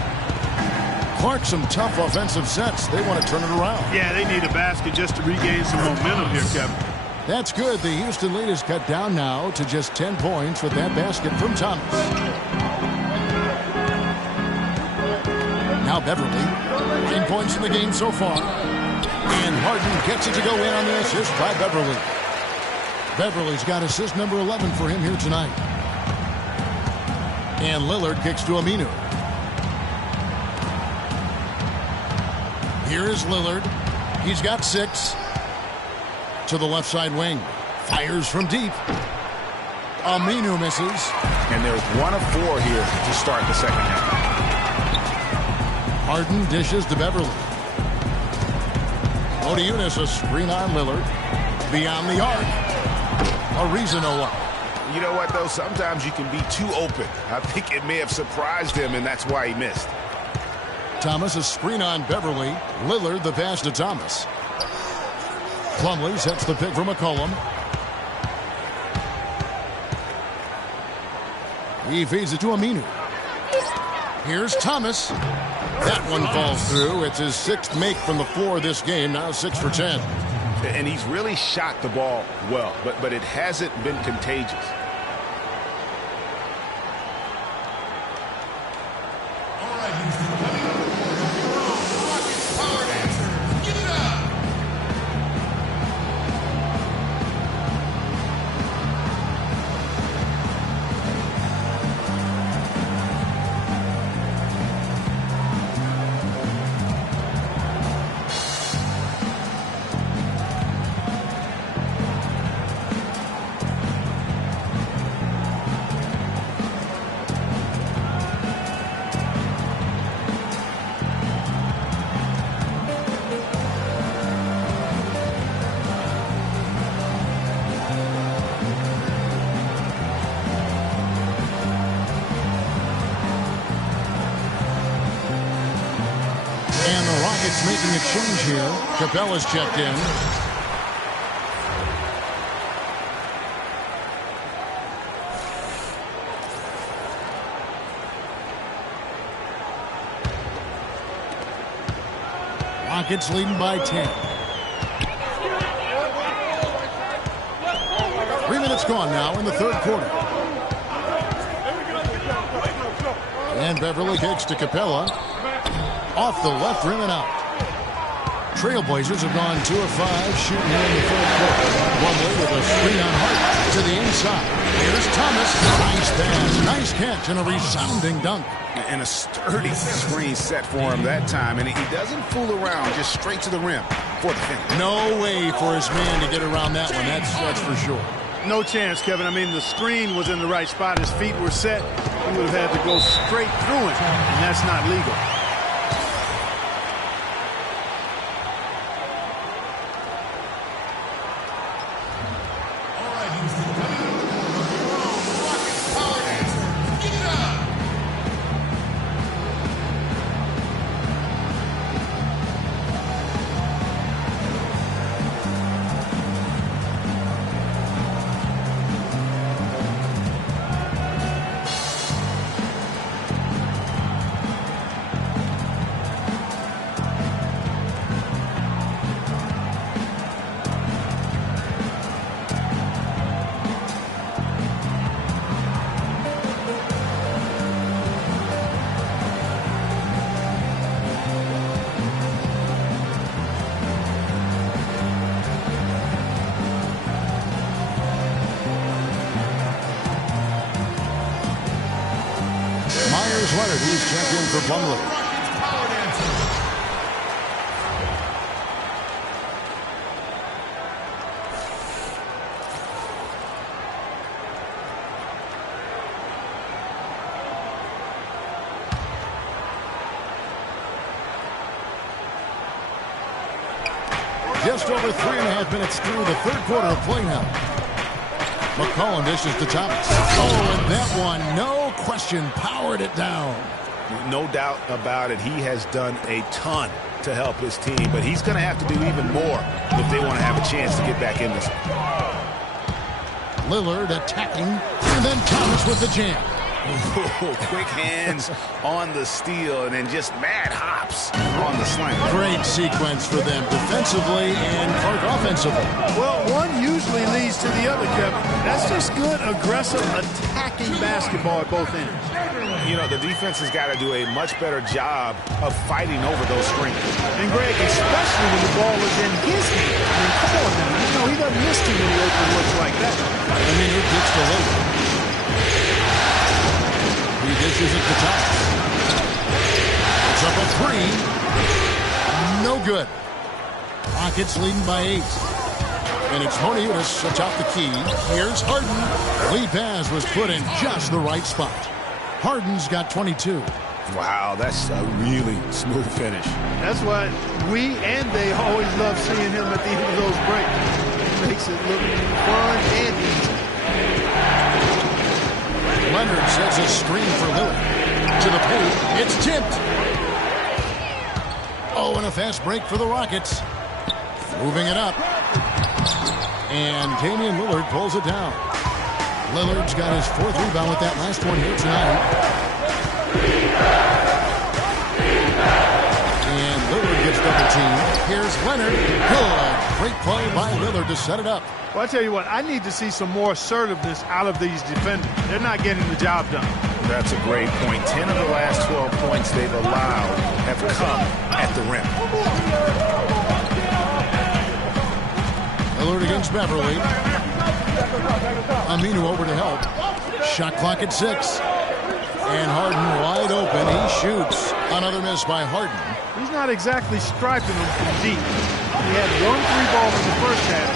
Clark, some tough offensive sets. They want to turn it around. Yeah, they need a basket just to regain some momentum here, Kevin. That's good. The Houston lead is cut down now to just 10 points with that basket from Thomas. Now Beverly. 9 points in the game so far. And Harden gets it to go in on the assist by Beverly. Beverly's got assist number 11 for him here tonight. And Lillard kicks to Aminu. Here is Lillard. He's got 6. To the left side wing. Fires from deep. Aminu misses. And there's 1 of 4 here to start the second half. Harden dishes to Beverly. Moniunas, a screen on Lillard. Beyond the arc. Ariza You know what, though? Sometimes you can be too open. I think it may have surprised him, and that's why he missed. Thomas, a screen on Beverly. Lillard, the pass to Thomas. Plumlee sets the pick for McCollum. He feeds it to Aminu. Here's Thomas. That one falls through. It's his 6th make from the floor this game. Now 6 for 10. And he's really shot the ball well, but it hasn't been contagious. All right, Houston. Rockets power dancer. Give it up. Making a change here. Capella's checked in. Rockets leading by 10. 3 minutes gone now in the third quarter. And Beverly kicks to Capella. Off the left rim and out. Trailblazers have gone 2 of 5 shooting here in the fourth quarter. Plumlee with a screen on Hart to the inside. Here's Thomas. Nice pass, nice catch, and a resounding dunk. And a sturdy screen set for him that time. And he doesn't fool around, just straight to the rim for the finish. No way for his man to get around that one. That's for sure. No chance, Kevin. I mean, the screen was in the right spot. His feet were set. He would have had to go straight through it, and that's not legal. Here's Leonard. He's checked in for Plumlee. Just over 3.5 minutes through the third quarter of play now. McCollum dishes to Thomas. Oh, and that one, no question, powered it down. No doubt about it. He has done a ton to help his team, but he's going to have to do even more if they want to have a chance to get back in this. Lillard attacking, and then Thomas with the jam. Ooh, quick hands on the steal, and then just mad hops on the slam. Great sequence for them defensively and Clark offensively. Well, one usually leads to the other, Kevin. That's just good, aggressive, attacking basketball at both ends. You know, the defense has got to do a much better job of fighting over those screens. And, Greg, especially when the ball is in his hand. I mean, come on now. You know, he doesn't miss too many open looks like that. I mean, it gets the Lillard. He dishes it to Thomas. It's up a three. No good. Rockets leading by 8. And it's Moniunas atop the key. Here's Harden. Lead pass was put in just the right spot. Harden's got 22. Wow, that's a really smooth finish. That's why we and they always love seeing him at the end of those breaks. It makes it look fun and easy. Leonard sets a screen for Lillard. To the paint. It's tipped. Oh, and a fast break for the Rockets. Moving it up. And Damian Lillard pulls it down. Lillard's got his 4th rebound with that last one here tonight. And Lillard gets double teamed. Here's Leonard. Good. Great play by Lillard to set it up. Well, I tell you what, I need to see some more assertiveness out of these defenders. They're not getting the job done. That's a great point. 10 of the last 12 points they've allowed have come at the rim. Lillard against Beverly. Aminu over to help. Shot clock at 6. And Harden wide open. He shoots. Another miss by Harden. He's not exactly striping them from deep. He had 1 3-ball in the first half.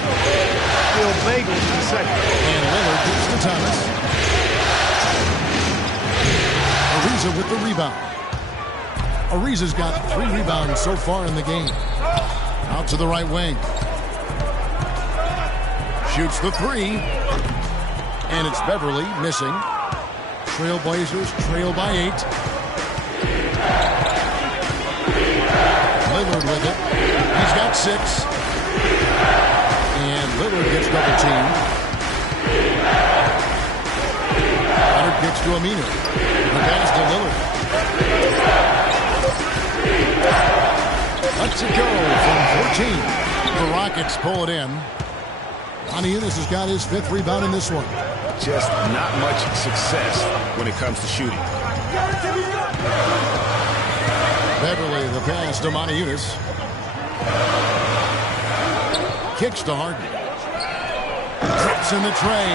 Still bagels in the second. And Lillard gets to Thomas. Ariza with the rebound. Ariza's got 3 rebounds so far in the game. Out to the right wing. Shoots the 3. And it's Beverly missing. Trailblazers trail by 8. Lillard with it. He's got 6. And Lillard gets double teamed. Leonard kicks to Aminu. The pass to Lillard. Lets it go from 14. The Rockets pull it in. Moniunas has got his 5th rebound in this one. Just not much success when it comes to shooting. Beverly, the pass to Moniunas. Kicks to Harden. Drops in the tray.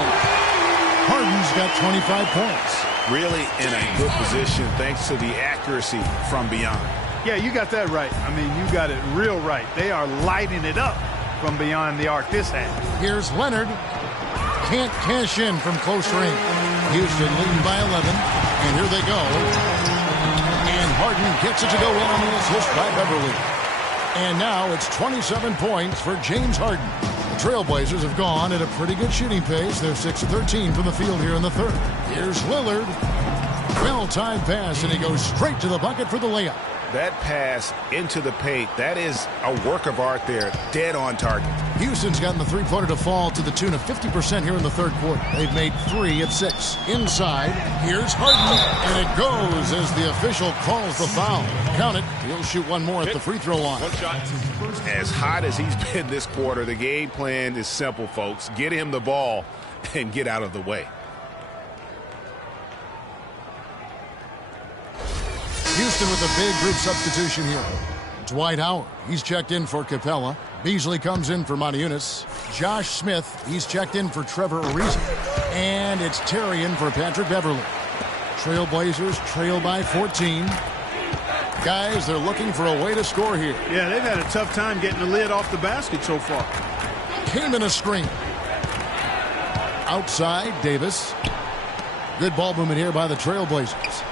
Harden's got 25 points. Really in a good position thanks to the accuracy from beyond. Yeah, you got that right. I mean, you got it real right. They are lighting it up from beyond the arc this half. Here's Leonard. Can't cash in from close range. Houston leading by 11. And here they go. And Harden gets it to go in on the assist by Beverly. And now it's 27 points for James Harden. The Trailblazers have gone at a pretty good shooting pace. They're 6 of 13 from the field here in the third. Here's Lillard. Well-timed pass, and he goes straight to the bucket for the layup. That pass into the paint, that is a work of art there, dead on target. Houston's gotten the three-pointer to fall to the tune of 50% here in the third quarter. They've made 3 of 6. Inside, here's Harden, and it goes as the official calls the foul. Count it. He'll shoot one more at the free throw line. One shot. As hot as he's been this quarter, the game plan is simple, folks. Get him the ball and get out of the way. Houston with a big group substitution here. Dwight Howard, he's checked in for Capella. Beasley comes in for Moniunas. Josh Smith, he's checked in for Trevor Ariza. And it's Terry in for Patrick Beverly. Trailblazers trail by 14. Guys, they're looking for a way to score here. Yeah, they've had a tough time getting the lid off the basket so far. Kaman a screen. Outside, Davis. Good ball movement here by the Trailblazers.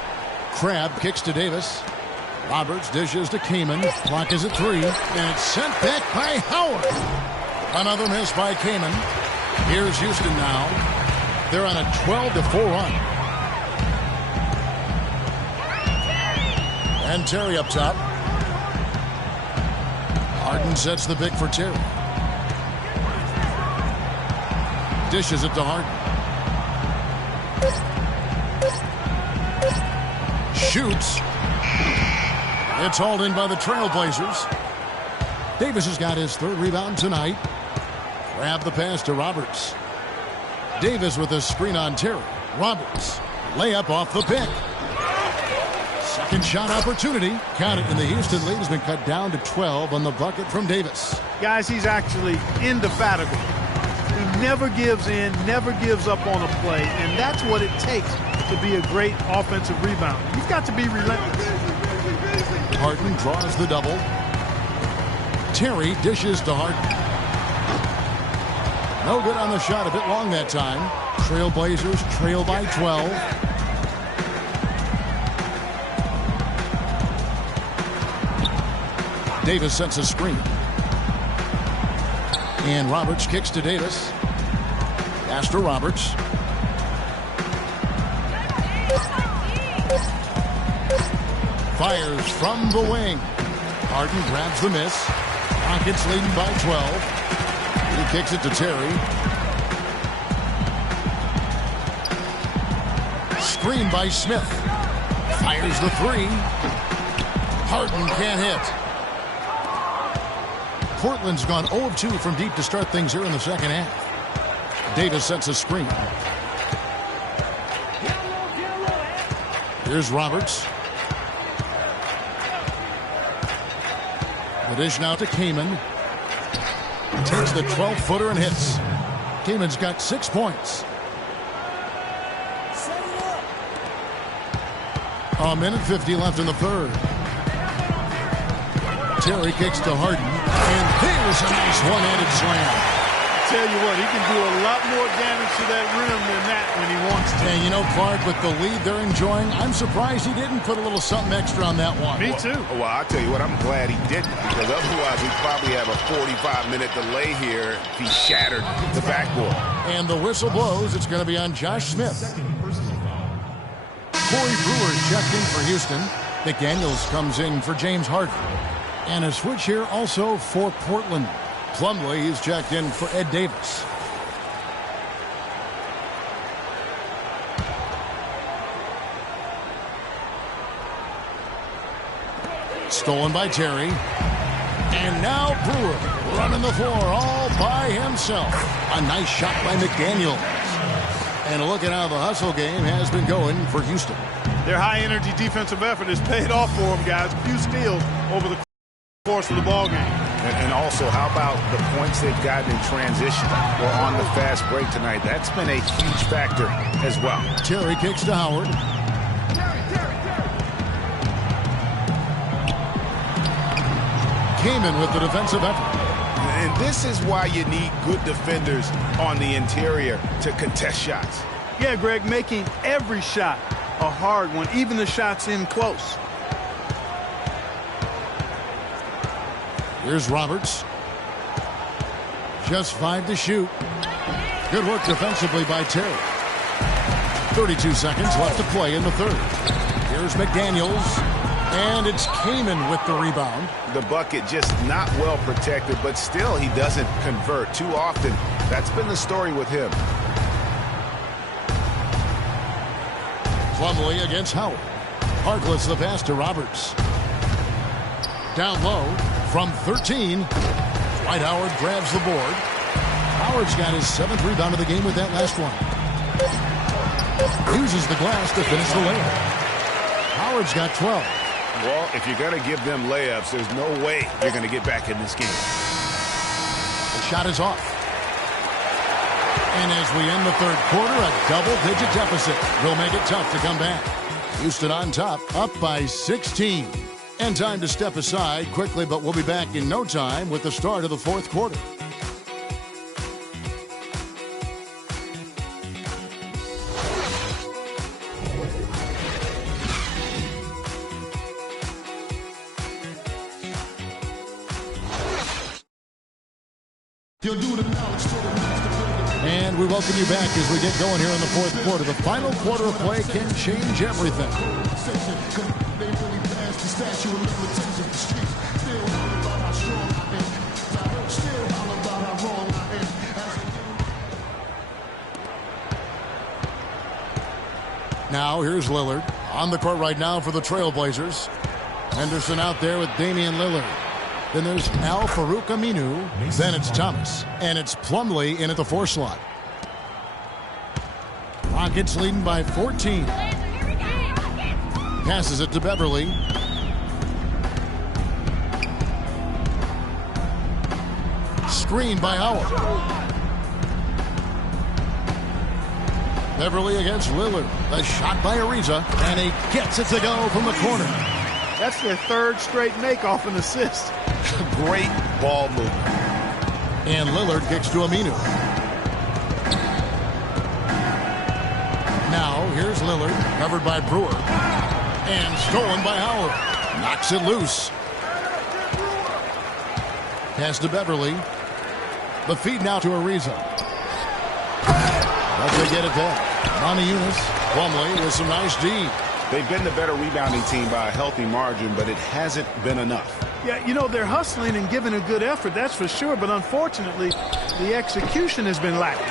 Crabbe kicks to Davis. Roberts dishes to Kaman. Clock is at 3. And it's sent back by Howard. Another miss by Kaman. Here's Houston now. They're on a 12-4 run. And Terry up top. Harden sets the pick for Terry. Dishes it to Harden. Shoots. It's hauled in by the Trailblazers. Davis has got his 3rd rebound tonight. Grab the pass to Roberts. Davis with a screen on Terry. Roberts. Layup off the pick. Second shot opportunity. Count it, and the Houston lead has been cut down to 12 on the bucket from Davis. Guys, he's actually indefatigable. He never gives in, never gives up on a play, and that's what it takes to be a great offensive rebounder. You've got to be relentless. Harden draws the double. Terry dishes to Harden. No good on the shot, a bit long that time. Trailblazers trail by 12. Davis sets a screen. And Roberts kicks to Davis. Pass to Roberts. Fires from the wing. Harden grabs the miss. Rockets leading by 12. He kicks it to Terry. Screen by Smith. Fires the 3. Harden can't hit. Portland's gone 0 of 2 from deep to start things here in the second half. Davis sets a screen. Here's Roberts. The dish now to Kaman. Takes the 12-footer and hits. Kaman's got 6 points. A minute 50 left in the 3rd. Terry kicks to Harden. And there's a nice one-handed slam. Tell you what, he can do a lot more damage to that rim than that when he wants to. And you know, Clark, with the lead they're enjoying, I'm surprised he didn't put a little something extra on that one. Me too. Well, I'll tell you what, I'm glad he didn't, because otherwise we'd probably have a 45-minute delay here if he shattered the backboard. And the whistle blows. It's going to be on Josh Smith. Corey Brewer checked in for Houston. McDaniels comes in for James Harden. And a switch here also for Portland. Plumlee, he's checked in for Ed Davis. Stolen by Terry. And now Brewer running the floor all by himself. A nice shot by McDaniels. And look at how the hustle game has been going for Houston. Their high-energy defensive effort has paid off for them, guys. A few steals over the course of the ball game. And also, how about the points they've gotten in transition or on the fast break tonight? That's been a huge factor as well. Terry kicks to Howard. Kaman with the defensive effort. And this is why you need good defenders on the interior to contest shots. Yeah, Greg, making every shot a hard one, even the shots in close. Here's Roberts. Just 5 to shoot. Good work defensively by Terry. 32 seconds left to play in the 3rd. Here's McDaniels. And it's Kaman with the rebound. The bucket just not well protected, but still he doesn't convert too often. That's been the story with him. Plumlee against Howard. Harkless the pass to Roberts. Down low from 13. Dwight Howard grabs the board. Howard's got his 7th rebound of the game with that last one. Uses the glass to finish the layup. Howard's got 12. Well, if you're going to give them layups, there's no way you're going to get back in this game. The shot is off. And as we end the third quarter, a double-digit deficit will make it tough to come back. Houston on top, up by 16. And time to step aside quickly, but we'll be back in no time with the start of the fourth quarter. And we welcome you back as we get going here in the fourth quarter. The final quarter of play can change everything. Now here's Lillard on the court right now for the Trailblazers. Henderson out there with Damian Lillard. Then there's Al-Farouq Aminu. Then it's Thomas. And it's Plumlee in at the 4 slot. Rockets leading by 14. Passes it to Beverly. Screen by Howard. Beverly against Lillard. The shot by Ariza. And he gets it to go from the corner. That's their third straight make-off and assist. Great ball movement. And Lillard kicks to Aminu. Now here's Lillard, covered by Brewer. And stolen by Howard. Knocks it loose. Pass to Beverly. The feed now to Ariza. But they get it back. Monty Eunice. Plumlee with some nice D. They've been the better rebounding team by a healthy margin, but it hasn't been enough. Yeah, you know, they're hustling and giving a good effort, that's for sure. But unfortunately, the execution has been lacking.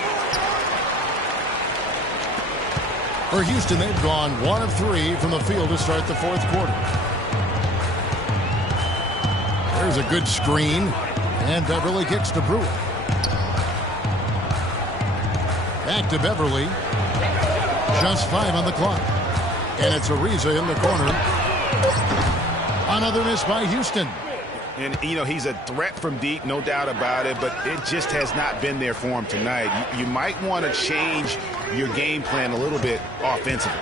For Houston, they've gone 1 of 3 from the field to start the fourth quarter. There's a good screen. And Beverly kicks to Brewer. Back to Beverly. Just 5 on the clock. And it's Ariza in the corner. Another miss by Houston. And, you know, he's a threat from deep, no doubt about it, but it just has not been there for him tonight. You might want to change your game plan a little bit offensively.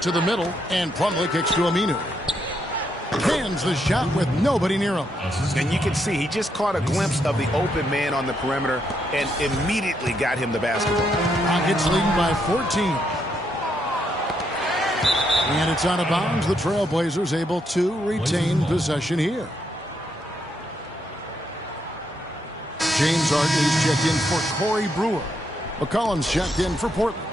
To the middle, and Plumlee kicks to Aminu. Hands the shot with nobody near him. And you can see he just caught a glimpse of the open man on the perimeter and immediately got him the basketball. Rockets leading by 14. And it's out of bounds. The Trailblazers able to retain possession here. James Harden's checked in for Corey Brewer. McCollum's checked in for Portland.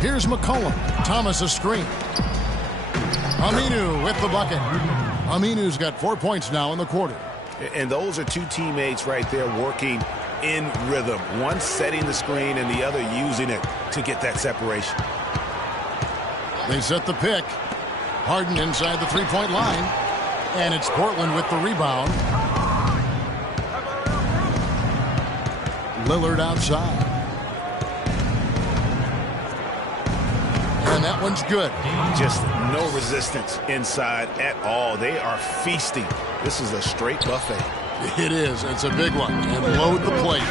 Here's McCollum. Thomas a screen. Aminu with the bucket. Aminu's got 4 points now in the quarter. And those are two teammates right there working in rhythm. One setting the screen and the other using it to get that separation. They set the pick. Harden inside the three-point line. And it's Portland with the rebound. Lillard outside. And that one's good. Just no resistance inside at all. They are feasting. This is a straight buffet. It is. It's a big one. And load the plate.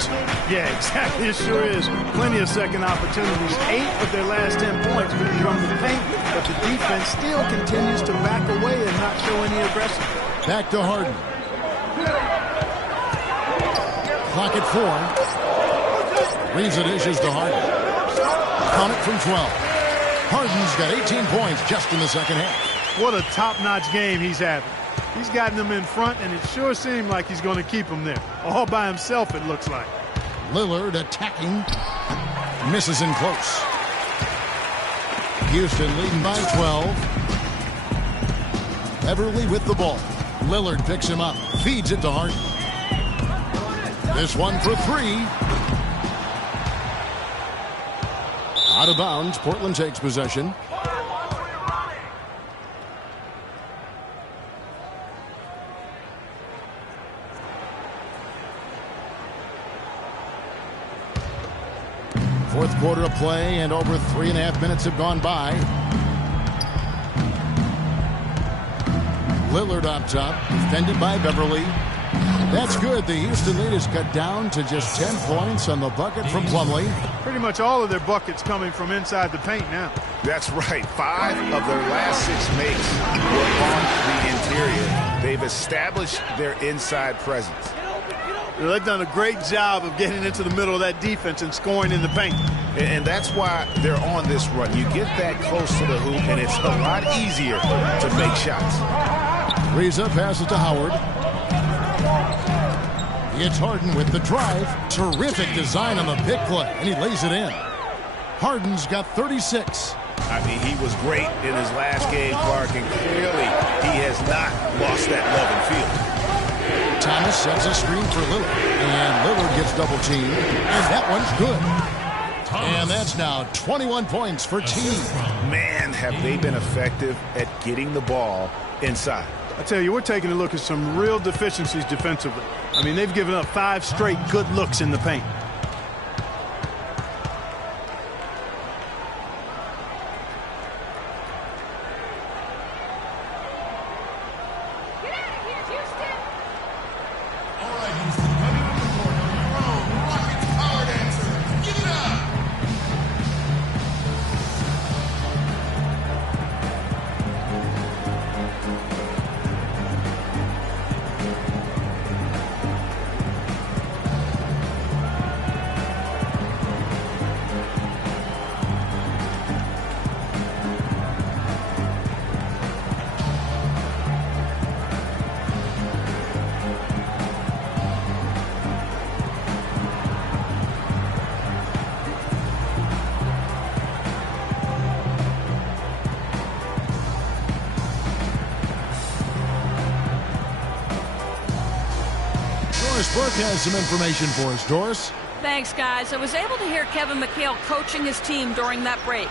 Yeah, exactly. It sure is. Plenty of second opportunities. 8 of their last 10 points from the paint, but the defense still continues to back away and not show any aggression. Back to Harden. Clock at 4. Ariza dishes to Harden. Count it from 12. Harden's got 18 points just in the second half. What a top-notch game he's having. He's gotten them in front, and it sure seemed like he's going to keep them there. All by himself, it looks like. Lillard attacking. Misses in close. Houston leading by 12. Beverly with the ball. Lillard picks him up. Feeds it to Harden. This one for 3. Out of bounds. Portland takes possession. Fourth quarter of play, and over 3.5 minutes have gone by. Lillard up top, defended by Beverly. That's good. The Houston lead is cut down to just 10 points on the bucket from Plumlee. Pretty much all of their buckets coming from inside the paint now. That's right. 5 of their last 6 makes were on the interior. They've established their inside presence. They've done a great job of getting into the middle of that defense and scoring in the paint. And that's why they're on this run. You get that close to the hoop, and it's a lot easier to make shots. Ariza passes to Howard. It's Harden with the drive. Terrific design on the pick play, and he lays it in. Harden's got 36. I mean, he was great in his last game, Clark, and clearly he has not lost that love and feel. Thomas sets a screen for Lillard, and Lillard gets double-teamed, and that one's good. And that's now 21 points for team. Man, have they been effective at getting the ball inside. I tell you, we're taking a look at some real deficiencies defensively. I mean, they've given up 5 straight good looks in the paint. Burke has some information for us. Doris? Thanks, guys. I was able to hear Kevin McHale coaching his team during that break.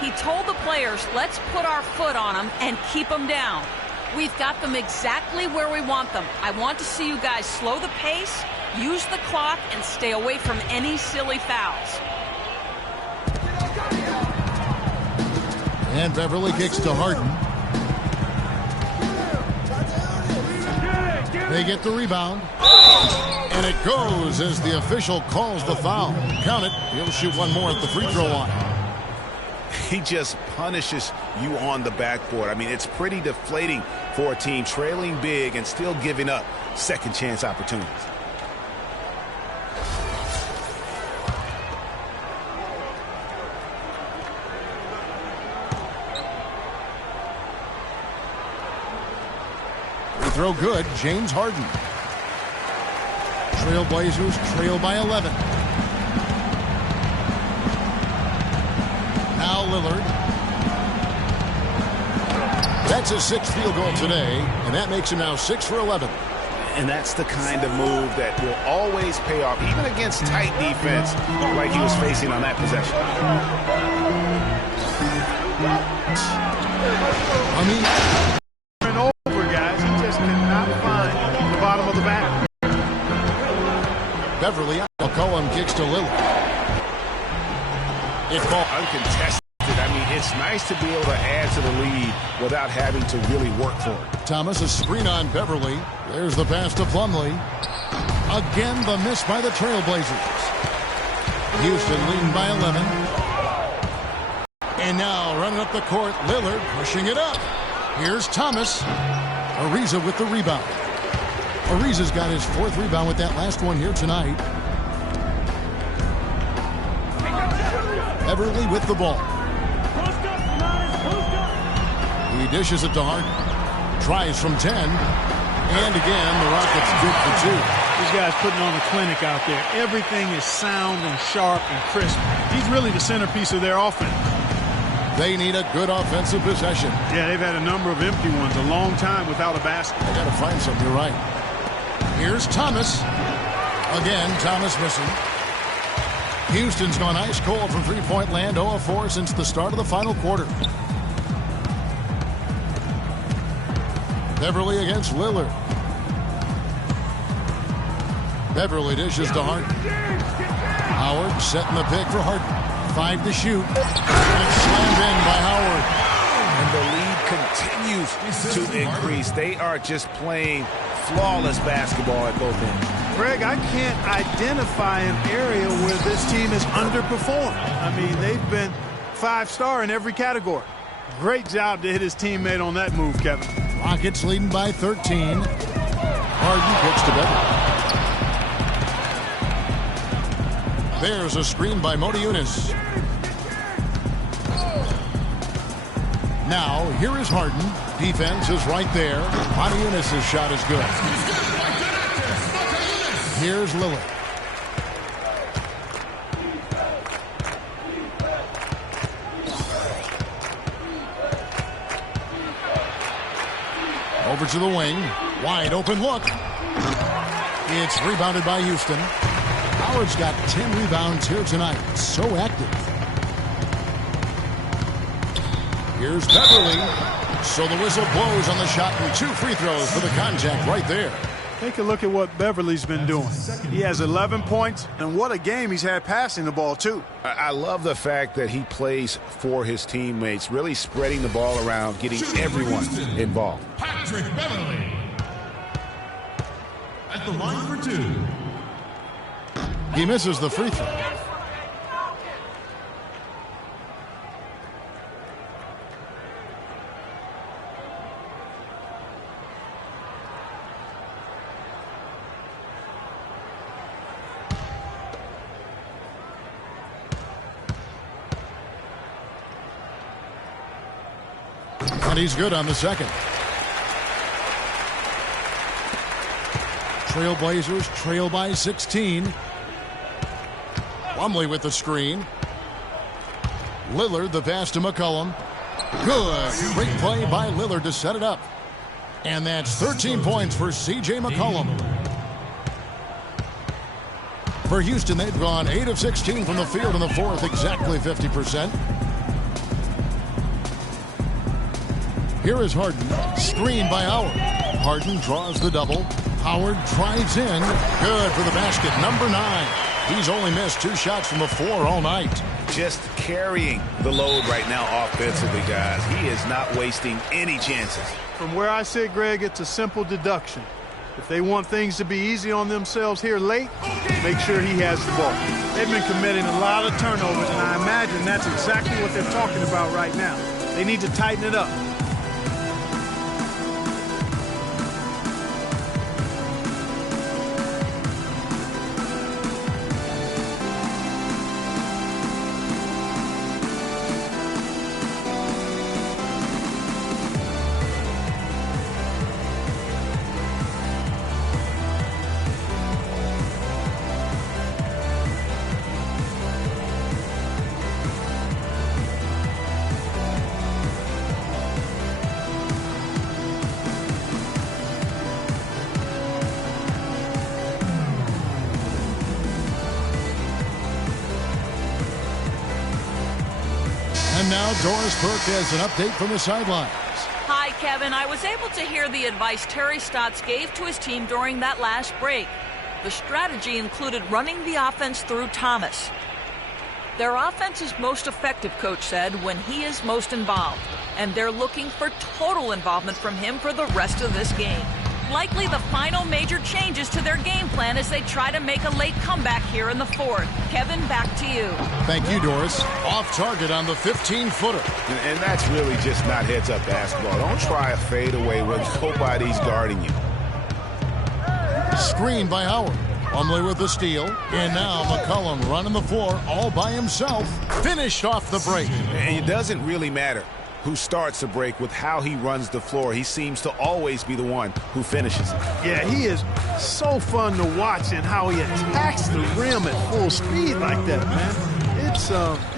He told the players, let's put our foot on them and keep them down. We've got them exactly where we want them. I want to see you guys slow the pace, use the clock, and stay away from any silly fouls. And Beverly kicks to Harden. They get the rebound. And it goes as the official calls the foul. Count it. He'll shoot one more at the free throw line. He just punishes you on the backboard. I mean, it's pretty deflating for a team trailing big and still giving up second chance opportunities. Free throw good. James Harden. Trailblazers trail by 11. Now Lillard. That's his 6th field goal today, and that makes him now 6 for 11. And that's the kind of move that will always pay off, even against tight defense like he was facing on that possession. Over, guys. He just cannot find the bottom of the back. Beverly, McCollum kicks to Lillard. It's ball uncontested. I mean, it's nice to be able to add to the lead without having to really work for it. Thomas, a screen on Beverly. There's the pass to Plumlee. Again, the miss by the Trailblazers. Houston leading by 11. And now running up the court, Lillard pushing it up. Here's Thomas. Ariza with the rebound. Ariza's got his 4th rebound with that last one here tonight. Beverly with the ball. He dishes it to Harden. Tries from 10. And again, the Rockets good for 2. These guys putting on a clinic out there. Everything is sound and sharp and crisp. He's really the centerpiece of their offense. They need a good offensive possession. Yeah, they've had a number of empty ones, a long time without a basket. They got to find something. You're right. Here's Thomas. Again, Thomas missing. Houston's gone ice cold from three-point land, 0 of 4 since the start of the final quarter. Beverly against Lillard. Beverly dishes to Harden. Howard setting the pick for Harden. 5 to shoot. And it's slammed in by Howard. And the lead continues to increase. They are just playing flawless basketball at both ends. Greg, I can't identify an area where this team has underperformed. I mean, they've been 5-star in every category. Great job to hit his teammate on that move, Kevin. Rockets leading by 13. Harden kicks to Beverly. There's a screen by Motiejunas. Now, here is Harden. Defense is right there. Motiejunas' shot is good. Here's Lillard. Over to the wing. Wide open look. It's rebounded by Houston. Howard's got 10 rebounds here tonight. So active. Here's Beverly. So the whistle blows on the shot and 2 free throws for the contact right there. Take a look at what Beverly's been doing. He has 11 points, and what a game he's had passing the ball, too. I love the fact that he plays for his teammates, really spreading the ball around, getting everyone involved. Patrick Beverly at the line for 2. He misses the free throw. And he's good on the second. Trailblazers trail by 16. Plumlee with the screen. Lillard, the pass to McCollum. Good. Great play by Lillard to set it up. And that's 13 points for C.J. McCollum. For Houston, they've gone 8 of 16 from the field in the fourth, exactly 50%. Here is Harden, screened by Howard. Harden draws the double. Howard drives in. Good for the basket, number 9. He's only missed 2 shots from the floor all night. Just carrying the load right now offensively, guys. He is not wasting any chances. From where I sit, Greg, it's a simple deduction. If they want things to be easy on themselves here late, make sure he has the ball. They've been committing a lot of turnovers, and I imagine that's exactly what they're talking about right now. They need to tighten it up. And now Doris Burke has an update from the sidelines. Hi, Kevin. I was able to hear the advice Terry Stotts gave to his team during that last break. The strategy included running the offense through Thomas. Their offense is most effective, Coach said, when he is most involved. And they're looking for total involvement from him for the rest of this game. Likely the final major changes to their game plan as they try to make a late comeback here in the fourth. Kevin, back to you. Thank you, Doris. Off target on the 15-footer. And that's really just not heads-up basketball. Don't try a fadeaway when nobody's guarding you. Screened by Howard. Plumlee with the steal. And now McCollum running the floor all by himself. Finished off the break. And it doesn't really matter who starts the break with how he runs the floor. He seems to always be the one who finishes it. Yeah, he is so fun to watch and how he attacks the rim at full speed like that, man.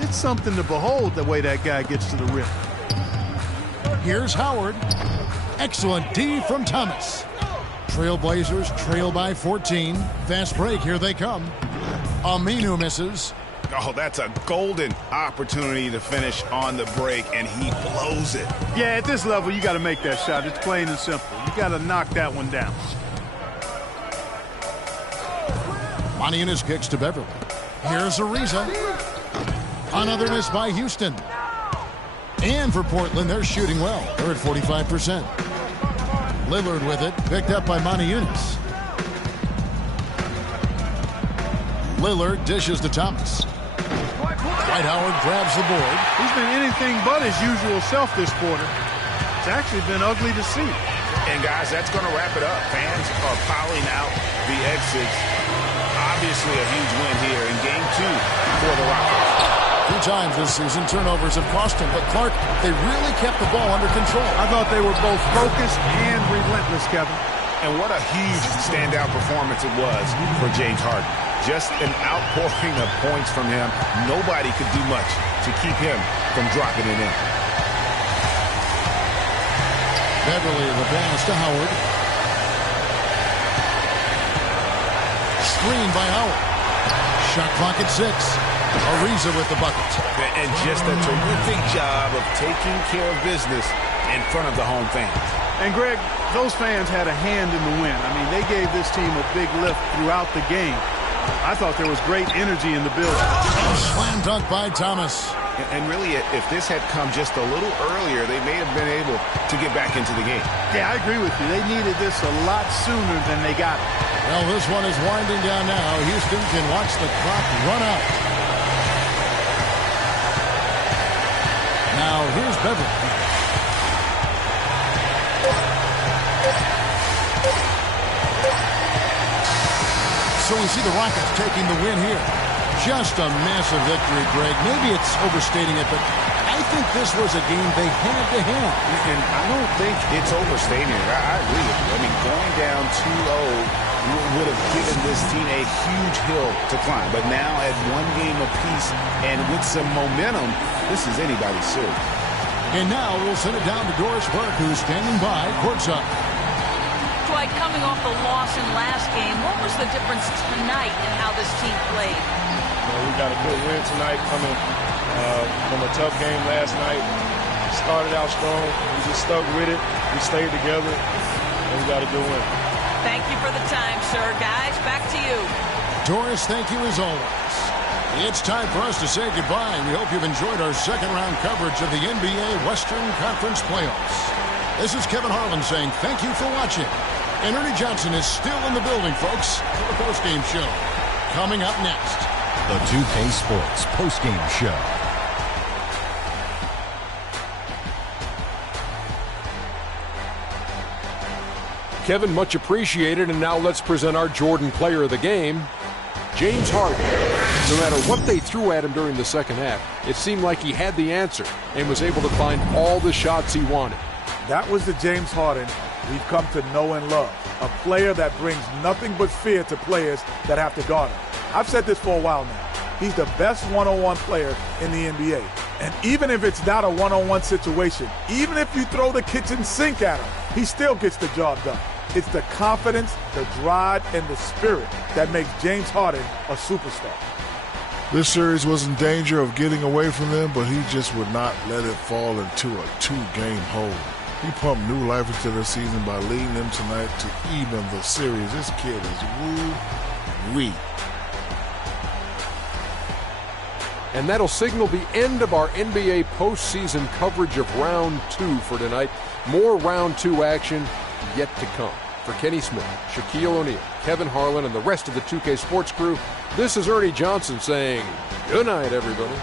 It's something to behold the way that guy gets to the rim. Here's Howard. Excellent D from Thomas. Trailblazers trail by 14. Fast break, here they come. Aminu misses. Oh, that's a golden opportunity to finish on the break, and he blows it. Yeah, at this level, you got to make that shot. It's plain and simple. You got to knock that one down. Motiejunas kicks to Beverly. Here's Ariza. Another miss by Houston. And for Portland, they're shooting well. They're at 45%. Lillard with it, picked up by Moniunas. Lillard dishes to Thomas. Dwight Howard grabs the board. He's been anything but his usual self this quarter. It's actually been ugly to see. And, guys, that's going to wrap it up. Fans are piling out the exits. Obviously a huge win here in Game 2 for the Rockets. 2 times this season, turnovers have cost him. But, Clark, they really kept the ball under control. I thought they were both focused and relentless, Kevin. And what a huge standout performance it was for James Harden. Just an outpouring of points from him. Nobody could do much to keep him from dropping it in. Beverly the pass to Howard. Screen by Howard. Shot clock at 6. Ariza with the bucket. And just a terrific job of taking care of business in front of the home fans. And, Greg, those fans had a hand in the win. I mean, they gave this team a big lift throughout the game. I thought there was great energy in the building. Slam dunk by Thomas. And really, if this had come just a little earlier, they may have been able to get back into the game. Yeah, I agree with you. They needed this a lot sooner than they got it. Well, this one is winding down now. Houston can watch the clock run out. Now, here's Beverly. So we see the Rockets taking the win here. Just a massive victory, Greg. Maybe it's overstating it, but I think this was a game they had to have. And I don't think it's overstating it. I agree with you. I mean, going down 2-0 would have given this team a huge hill to climb. But now at 1 game apiece and with some momentum, this is anybody's series. And now we'll send it down to Doris Burke, who's standing by courtside. Dwight, coming off the loss in last game, what was the difference tonight in how this team played? We got a good win tonight coming from a tough game last night. Started out strong. We just stuck with it. We stayed together, and we got a good win. Thank you for the time, sir. Guys, back to you. Doris, thank you as always. It's time for us to say goodbye. We hope you've enjoyed our second-round coverage of the NBA Western Conference Playoffs. This is Kevin Harlan saying thank you for watching. And Ernie Johnson is still in the building, folks, for the postgame show. Coming up next, the 2K Sports postgame show. Kevin, much appreciated. And now let's present our Jordan player of the game, James Harden. No matter what they threw at him during the second half, it seemed like he had the answer and was able to find all the shots he wanted. That was the James Harden we've come to know and love. A player that brings nothing but fear to players that have to guard him. I've said this for a while now. He's the best one-on-one player in the NBA. And even if it's not a one-on-one situation, even if you throw the kitchen sink at him, he still gets the job done. It's the confidence, the drive, and the spirit that makes James Harden a superstar. This series was in danger of getting away from them, but he just would not let it fall into a 2-game hold. He pumped new life into their season by leading them tonight to even the series. This kid is woo-wee. And that'll signal the end of our NBA postseason coverage of Round 2 for tonight. More Round 2 action yet to come. For Kenny Smith, Shaquille O'Neal, Kevin Harlan, and the rest of the 2K Sports crew, this is Ernie Johnson saying good night, everybody.